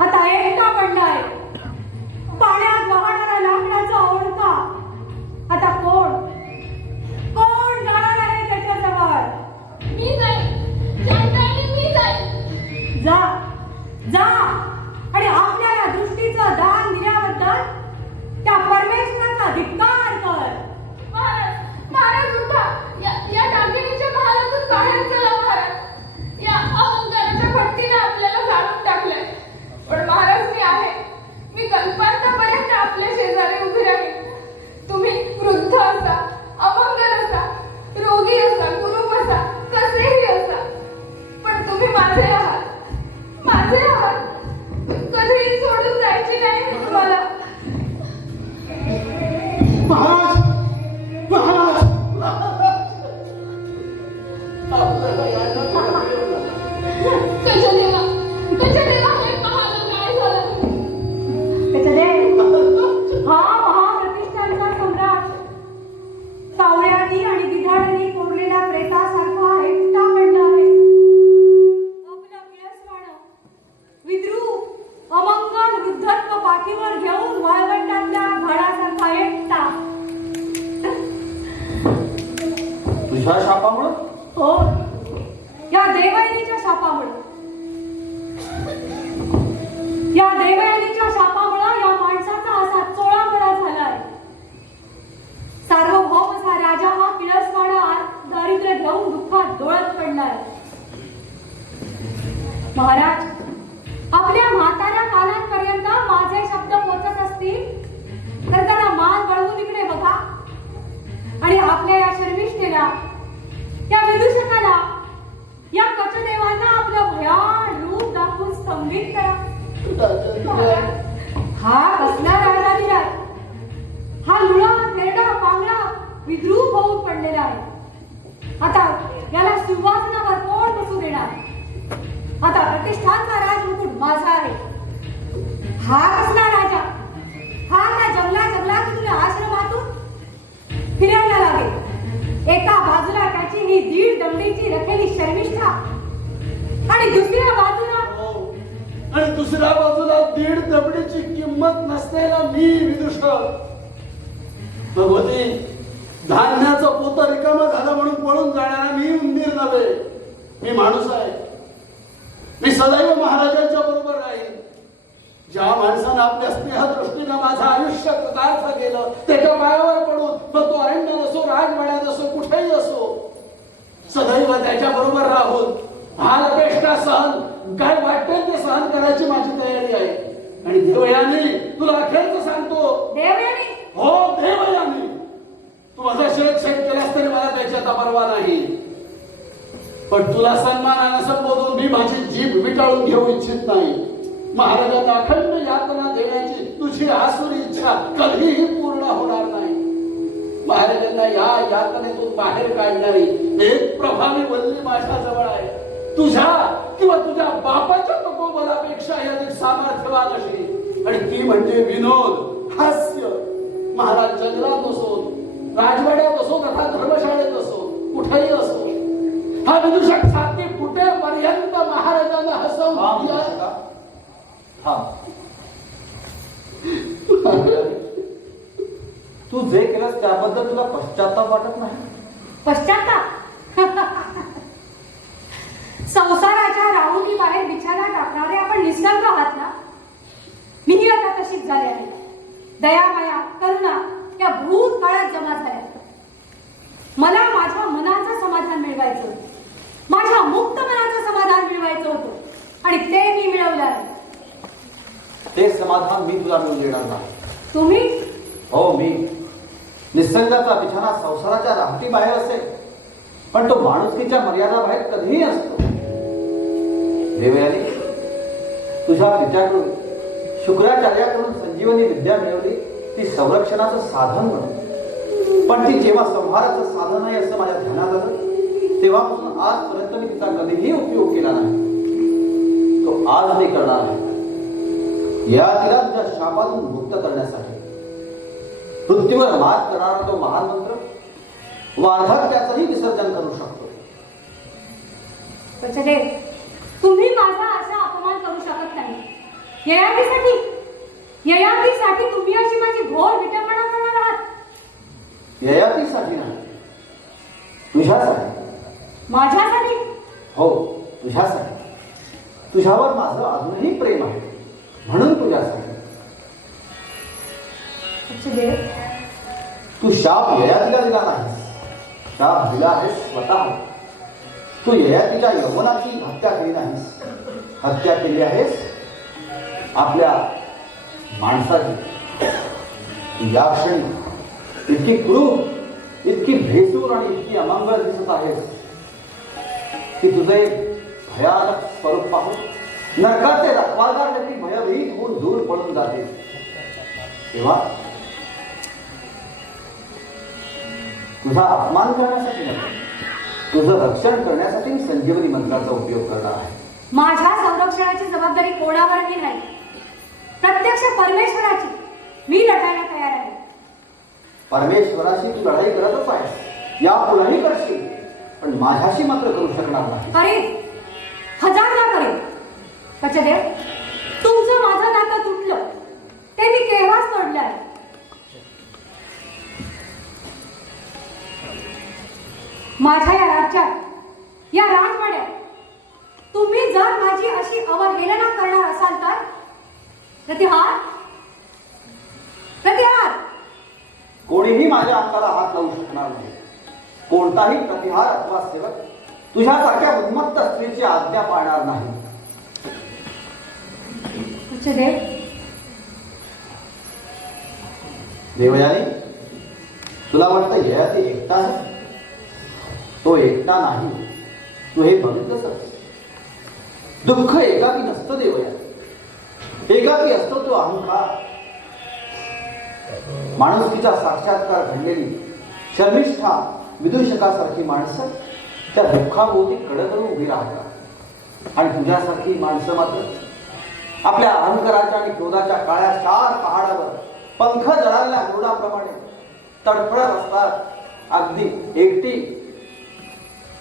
आता एकटा पडलाय. पाण्यात वाहणारा लाकडाचा ओढका आता कोण जाणार आहे त्याच्याजवळ? मी जाईन. शांताई, मी जाईन. जा जा आणि आपल्याला दृष्टीचं दान दिल्याबद्दल त्या परमेश्वराचा धिक्कार कर. महाराज उठा. या डाकिणीच्या महालातून बाहेर चला महाराज. या अहंकाराच्या भट्टीने आपल्याला जाळून टाकलंय. पण महाराज मी आहे. मी कल्पांतापर्यंत आपल्या शेजारी उभी राहीन. तुम्ही वृद्ध असा, अमंगल असा, रोगी असा, कुरूप असा, कसेही असा, पण तुम्ही माझे आहात. माझे आहात. कधीही सोडून जायची नाही मी तुम्हाला. महाराज महाराज कशा देवा हे पाहायला काय झालं? त्याच्यात हा महाप्रतिष्ठानचा सम्राट कावळ्यांनी आणि गिधाडांनी कोरलेल्या प्रेतासारखा एकटा पडला आहे. आपलं किळसवाणं, विद्रूप, अमंगल वृद्धत्व पाठीवर घेऊन वाळवंटातल्या झाडासारखा एकटा. तुझ्या शापामुळं? हो, या देवयानीच्या शापामुळे. या देवयानीच्या शापामुळे या माणसाचा असा चोळामोळा झालाय. सार्वभौम असा राजा हा किळसवाणा दारिद्र्य घेऊन दुःखात डोळत पडलाय. महाराज, आपल्या म्हाताऱ्या कानांपर्यंत माझे शब्द पोचत असतील तर त्याला मान वळवून इकडे बघा आणि आपल्या या शर्मिष्ठेला, या विदूषकाला, या कचदेवांना आपलं भयान रूप दाखवून स्तंभित करा. हा कसला राजा दिलाय? हा लुळा, थेरडा, पांगळा, विद्रूप होऊन पडलेला आहे. आता याला सिंहासनावर कोण बसू देणार? आता प्रतिष्ठानचा राजमुकुट माझा आहे. हा कसला राजा? हा त्या जंगलातून आश्रमातून फिरायला लागेल. एका बाजूला त्याची ही 1.5 दंडीची रखेली शर्मिष्ठा दुसऱ्या बाजूला 1.5 दबडीची किंमत नसलेला मी विदूषक. भगवती, धान्याचं पोत रिकामं झालं म्हणून पळून जाणारा मी उंदीर नव्हे. मी माणूस आहे. मी सदैव महाराजांच्या बरोबर राहील. ज्या माणसानं आपल्या स्नेहदृष्टीनं माझं आयुष्य कृतार्थ केलं, त्याच्या पायावर पडून मग तो अरण्यात असो, राजवाड्यात असो, कुठेही असो, सदैव त्याच्या बरोबर राहून हालपेष्टा सहन काय वाटेल ते सहन करायची माझी तयारी आहे. आणि देवयानी, तुला अखेरच सांगतो, देवयानी, हो देवयानी, तू माझा शेत केलास तरी मला त्याच्यात परवा नाही. पण तुला सन्मानानं संबोधून मी माझी जीभ विटाळून घेऊ इच्छित नाही. महाराजांना अखंड यातना देण्याची तुझी आसुरी इच्छा कधीही पूर्ण होणार नाही. महाराजांना या यातनेतून बाहेर काढणारी एक प्रभावी वल्ली माझ्या जवळ आहे. तुझ्या किंवा तुझ्या बापाच्या तपोबलापेक्षाही अधिक सामर्थ्यवान अशी, आणि ती म्हणजे विनोद, हास्य. महाराज जंगलात असो, राजवाड्यात असो, तथा धर्मशाळेत असो, कुठेही असो, हा विदूषक छाती फुटेपर्यंत महाराजांना हसवून तू जे केलंस त्याबद्दल तुला पश्चाताप वाटत नाही? पश्चाताप? संसाराच्या राहुनी बाहेर बिछाना टाकणारे आपण निसर्ग आहात ना. मीही आता तशीच झाले आहे. दया, माया, करुणा या भूतकाळात जमा झाल्या. मला माझ्या मनाचं समाधान मिळवायचं होतं, माझ्या मुक्त मनाचं समाधान मिळवायचं होतं, आणि ते मी मिळवलं आहे. ते समाधान मी तुला मिळवून देणार नाही. तुम्ही? हो, मी. निसर्गाचा बिछाना संसाराच्या राहटी बाहेर असेल, पण तो माणुसकीच्या मर्यादा बाहेर कधीही असतो. देवयानी, तुझ्या पित्याकडून, शुक्राचार्याकडून संजीवनी विद्या मिळवली, ती संरक्षणाचं साधन म्हणून. पण ती जेव्हा संहाराचं साधन आहे असं माझ्या ध्यानात आलं, तेव्हापासून आजपर्यंत मी तिचा कधीही उपयोग केला नाही. तो आज मी करणार आहे. या तिला तुझ्या शापातून मुक्त करण्यासाठी. मृत्यूवर मात करणारा तो महान मंत्र वार्धक्याचंही विसर्जन करू शकतो. पचदेव, तुम्ही माझा असा अपमान करू शकत नाही. ययातीसाठी तुम्ही अशी माझी घोर विटंबना करणार आहात. ययातीसाठी नाही, तुझ्यासाठी. माझ्यासाठी? हो, तुझ्यासाठी. तुझ्यावर माझं अजूनही प्रेम आहे, म्हणून तुझ्यासाठी. पचदेव, तू शाप ययातीला दिला नाहीस, शाप दिला आहेस स्वतः. तू ययातीच्या यौवनाची हत्या केली नाहीस, हत्या केली आहेस आपल्या माणसाची. तू या क्षणी इतकी क्रूर, इतकी भेसूर आणि इतकी अमंगल दिसत आहेस की तुझे भयानक स्वरूप पाहून नरकाचे रखवालदार देखील भयभीत होऊन दूर पडून जाते. तेव्हा तुझा अपमान करण्यासाठी नाही, तुझं रक्षण करण्यासाठी मी संजीवनी मंत्राचा उपयोग करणार आहे. माझ्या संरक्षणाची जबाबदारी कोणावरही नाही, प्रत्यक्ष परमेश्वराची. मी लढायला तयार आहे. परमेश्वराशी तू लढाई करतच आहेस, या पुढेही करशील, पण माझ्याशी मात्र करू शकणार नाही. करेन, हजारदा करेन. पचदेव, तुमचं माझं नातं तुटलं ते मी केव्हाच तोडलं आहे. माझ्या या राज्यात, या राजवाड्यात तुम्ही जर माझी अशी अवहेलना करणार असाल तर प्रतिहार. कोणीही माझ्या अंगाला हात लावू शकणार नाही. कोणताही प्रतिहार अथवा सेवक तुझ्यासारख्या उन्मत्त स्त्रीची आज्ञा पाळणार नाही. देवयानी, तुला वाटतं ययाती एकटा आहे? तो एकटा नाही. तू हे बघितलंस, दुःख एकाकी नसतं देवयानी. एकाकी असतो तो अहंकार. माणुसकीचा साक्षात्कार घडलेली शर्मिष्ठा विदूषकासारखी माणसं त्या दुःखाभोवती कडकडून उभी राहतात, आणि तुझ्यासारखी माणसं मात्र आपल्या अहंकाराच्या आणि क्रोधाच्या काळ्या 4 पहाडावर पंख जळालेल्या गरुडाप्रमाणे तडफडत असतात, अगदी एकटी.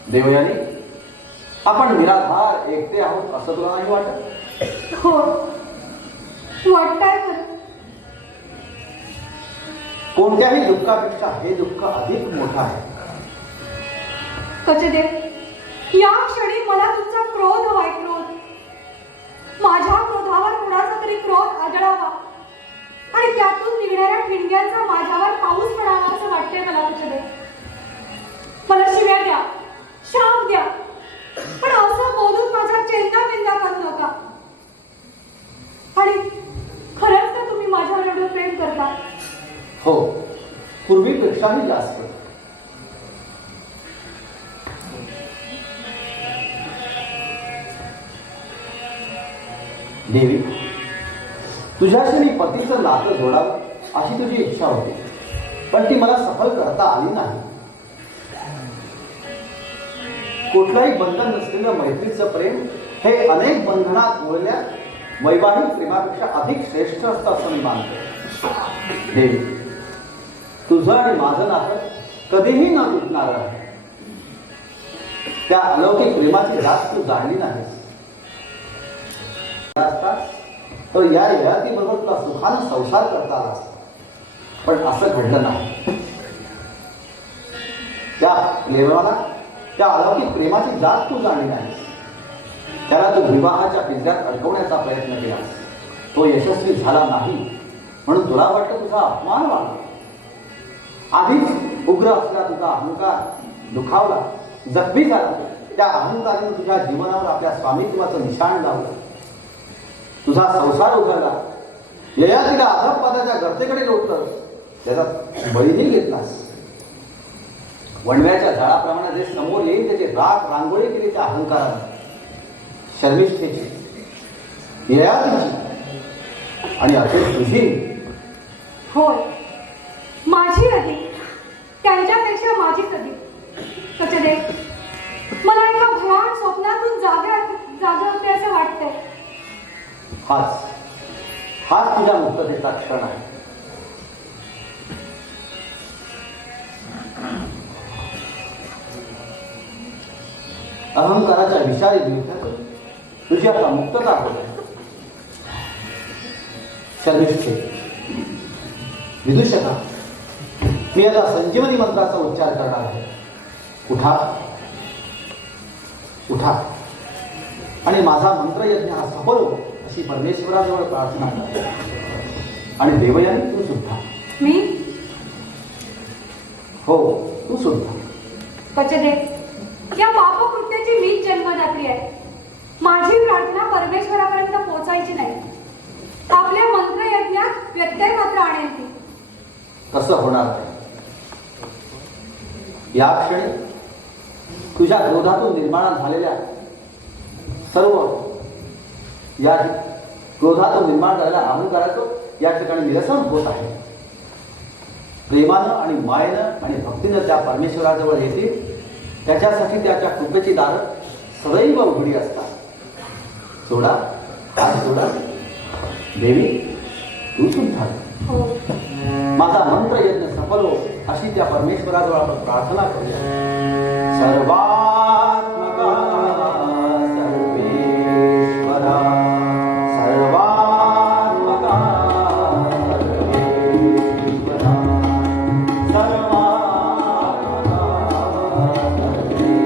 देवयानी, आपण निराधार एकटे आहोत असं तुला नाही वाटत? हो वाटतंय खरं. कोणत्याही दुःखापेक्षा हे दुःख अधिक मोठं आहे. कसे देव, या क्षणी मला तुमचा क्रोध हवाय. क्रोध, माझ्या क्रोधावर कुणाचा तरी क्रोध आदळावा आणि त्यातून निघणाऱ्या ठिणग्यांचा माझ्यावर पाऊस पडावा असं वाटतंय मला. कसे देव, मला शिव्या द्या, शाप द्या, पण असं बोलून माझा चेंदामेंदा करू नका. आणि खरंच तर तुम्ही माझ्यावर एवढं प्रेम करता? हो, पूर्वीपेक्षाही जास्त. देवी, तुझ्याशी मी पतीचं नातं जोडावं अशी तुझी इच्छा होती, पण ती मला सफल करता आली नाही. कुठलाही बंधन नसलेलं मैत्रीचं प्रेम हे अनेक बंधनात बोलल्या वैवाहिक प्रेमापेक्षा अधिक श्रेष्ठ असतं असं मी मानतो. देवी, तुझं आणि माझं नातं कधीही न तुटणार आहे. त्या अलौकिक प्रेमाची जात तू जाणली नाहीस. तर या ययाती बरोबर तुला सुखानं संसार करता आला असता, पण असं घडलं नाही. त्या प्रेमाला, त्या अलौकिक प्रेमाची जात तू जाणली नाहीस. त्याला तू विवाहाच्या पिंजऱ्यात अडकवण्याचा प्रयत्न केला, तो यशस्वी झाला नाही म्हणून तुला वाटलं तुझा अपमान वाढला. आधीच उग्र असलेला तुझा अहंकार दुखावला, जखमी झाला. त्या अहंकाराने तुझ्या जीवनावर आपल्या स्वामित्वाचं निशाण लावलं. तुझा संसार उघडला, ययातीला अधपदाच्या गर्तेकडे लोटलं, त्याचा बळीही घेतलास. वणव्याच्या झाडाप्रमाणे जे समोर येईल त्याची राख रांगोळी केली त्या अहंकाराने, शर्मिष्ठेची, ययातीची आणि अखेर तुझी. होय, माझी अधिक, त्यांच्यापेक्षा माझीच अधिक. कसे देव, मला एका भयान स्वप्नातून जागे होते असं वाटतंय. हाच तुझ्या मुक्ततेचा क्षण आहे. अहंकाराच्या विषारी विरुद्ध तुझी आता मुक्तता होत आहे. शर्मिष्ठे, विदूषका, मी आता संजीवनी मंत्राचा उच्चार करणार आहे. उठा, उठा आणि माझा मंत्रयज्ञ हा सफल हो अशी परमेश्वराजवळ प्रार्थना करा. आणि देवयानी, तू सुद्धा. मी? हो, तू सुद्धा. कसे देव, या पापकृत्याची मीच जन्मदात्री आहे. माझी प्रार्थना परमेश्वरापर्यंत पोहोचायची नाही. आपल्या मंत्रयज्ञात व्यत्यय मात्र आणेल ती. कसं होणार नाही? या क्षणी तुझ्या क्रोधातून निर्माण झालेल्या सर्व या क्रोधातून निर्माण झालेल्या अहंकाराचं या ठिकाणी निरसन होत आहे. प्रेमानं आणि मायेनं आणि भक्तीनं त्या परमेश्वराजवळ येतील. त्याच्यासाठी त्याच्या कृपेची दारं सदैव उघडी असतात. सोडा, हात सोडा. देवी, तू सुद्धा. हो. माझा मंत्रयज्ञ सफल हो अशी त्या परमेश्वराजवळ आपण प्रार्थना करूया. सर्वात्मका सर्वेश्वरा, सर्वात्मका सर्वेश्वरा, सर्वात्मका सर्वेश्वरा.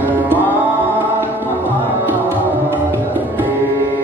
सर्वात्मका सर्वेश्वरा,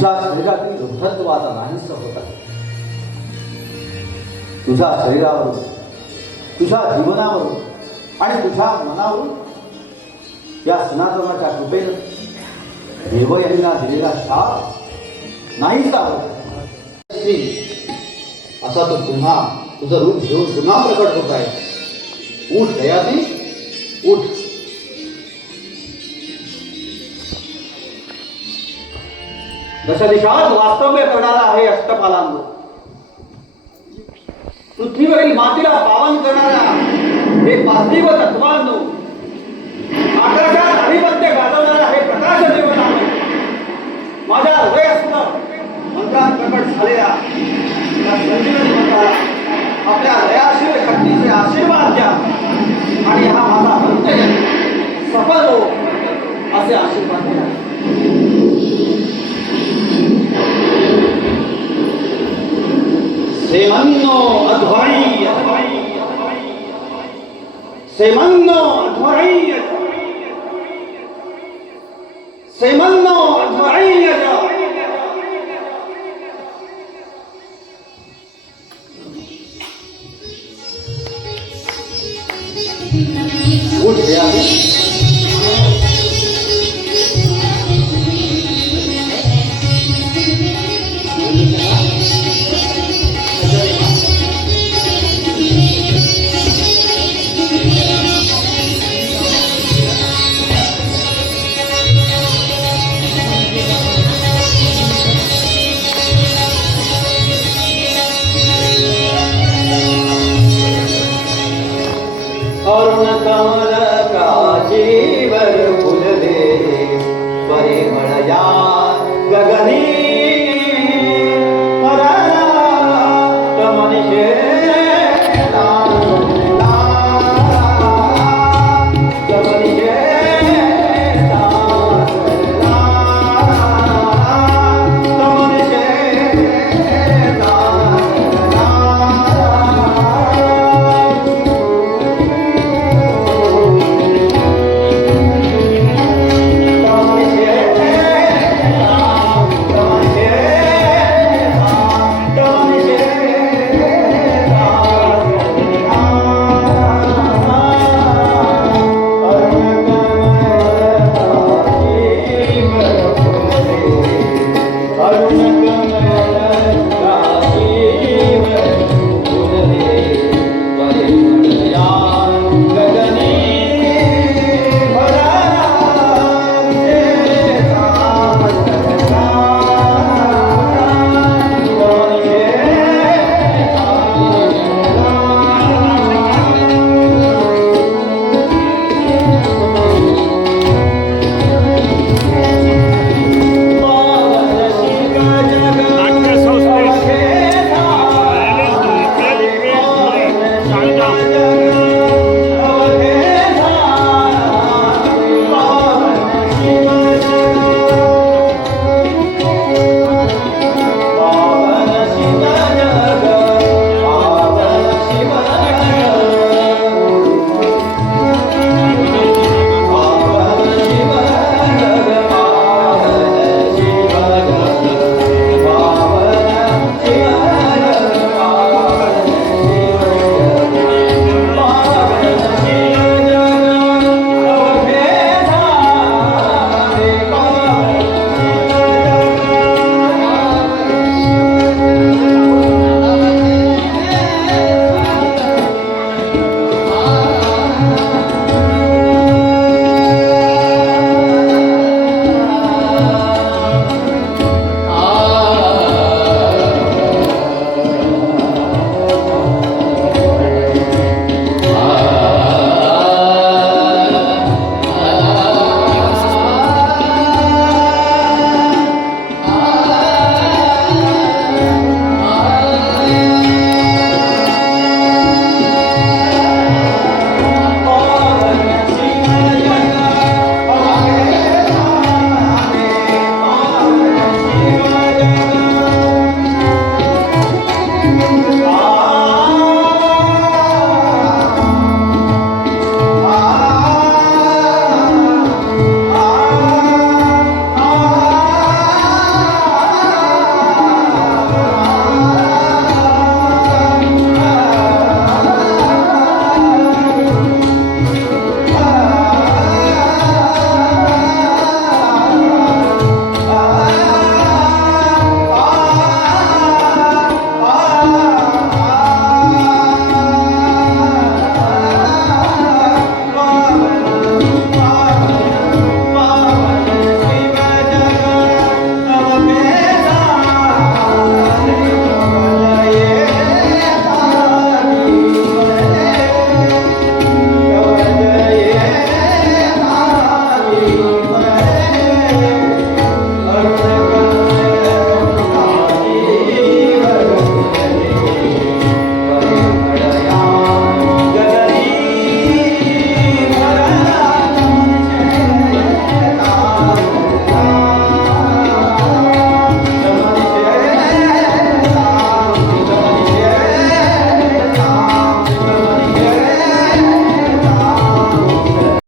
तुझ्या शरीरातील वृद्धत्व आता नाहीस होत आहे. तुझ्या शरीरावरून, तुझ्या जीवनावरून आणि तुझ्या मनावरून या सनातनाच्या कृपेनं देव यांना दिलेला शाप नाहीसा होत आहे. असा तो पुन्हा तुझं रूप घेऊन पुन्हा प्रकट होत आहे. उठ दयाती, उठ. दशदिशात वास्तव्य करणारा आहे अष्टपालांग. पृथ्वीवरील मातीला पावन करणारा हे पार्थिव तत्वांनो, आकाशात अधिपत्य गाजवणारा हे प्रकाश देवता, माझ्या हृदयस्थ मंत्रात प्रकट झालेला या संजीवनी मंत्राला आपल्या दयाशील शक्तीचे आशीर्वाद द्या आणि हा माझा अंत्यजन्म सफल हो असे आशीर्वाद द्या. सेमन्नो अध्वरी, सेमन्नो अध्वरी, सेमन्नो अध्वरी. उठ गया. अरुण कमल काजीवर फुलले परिमळ या गगनी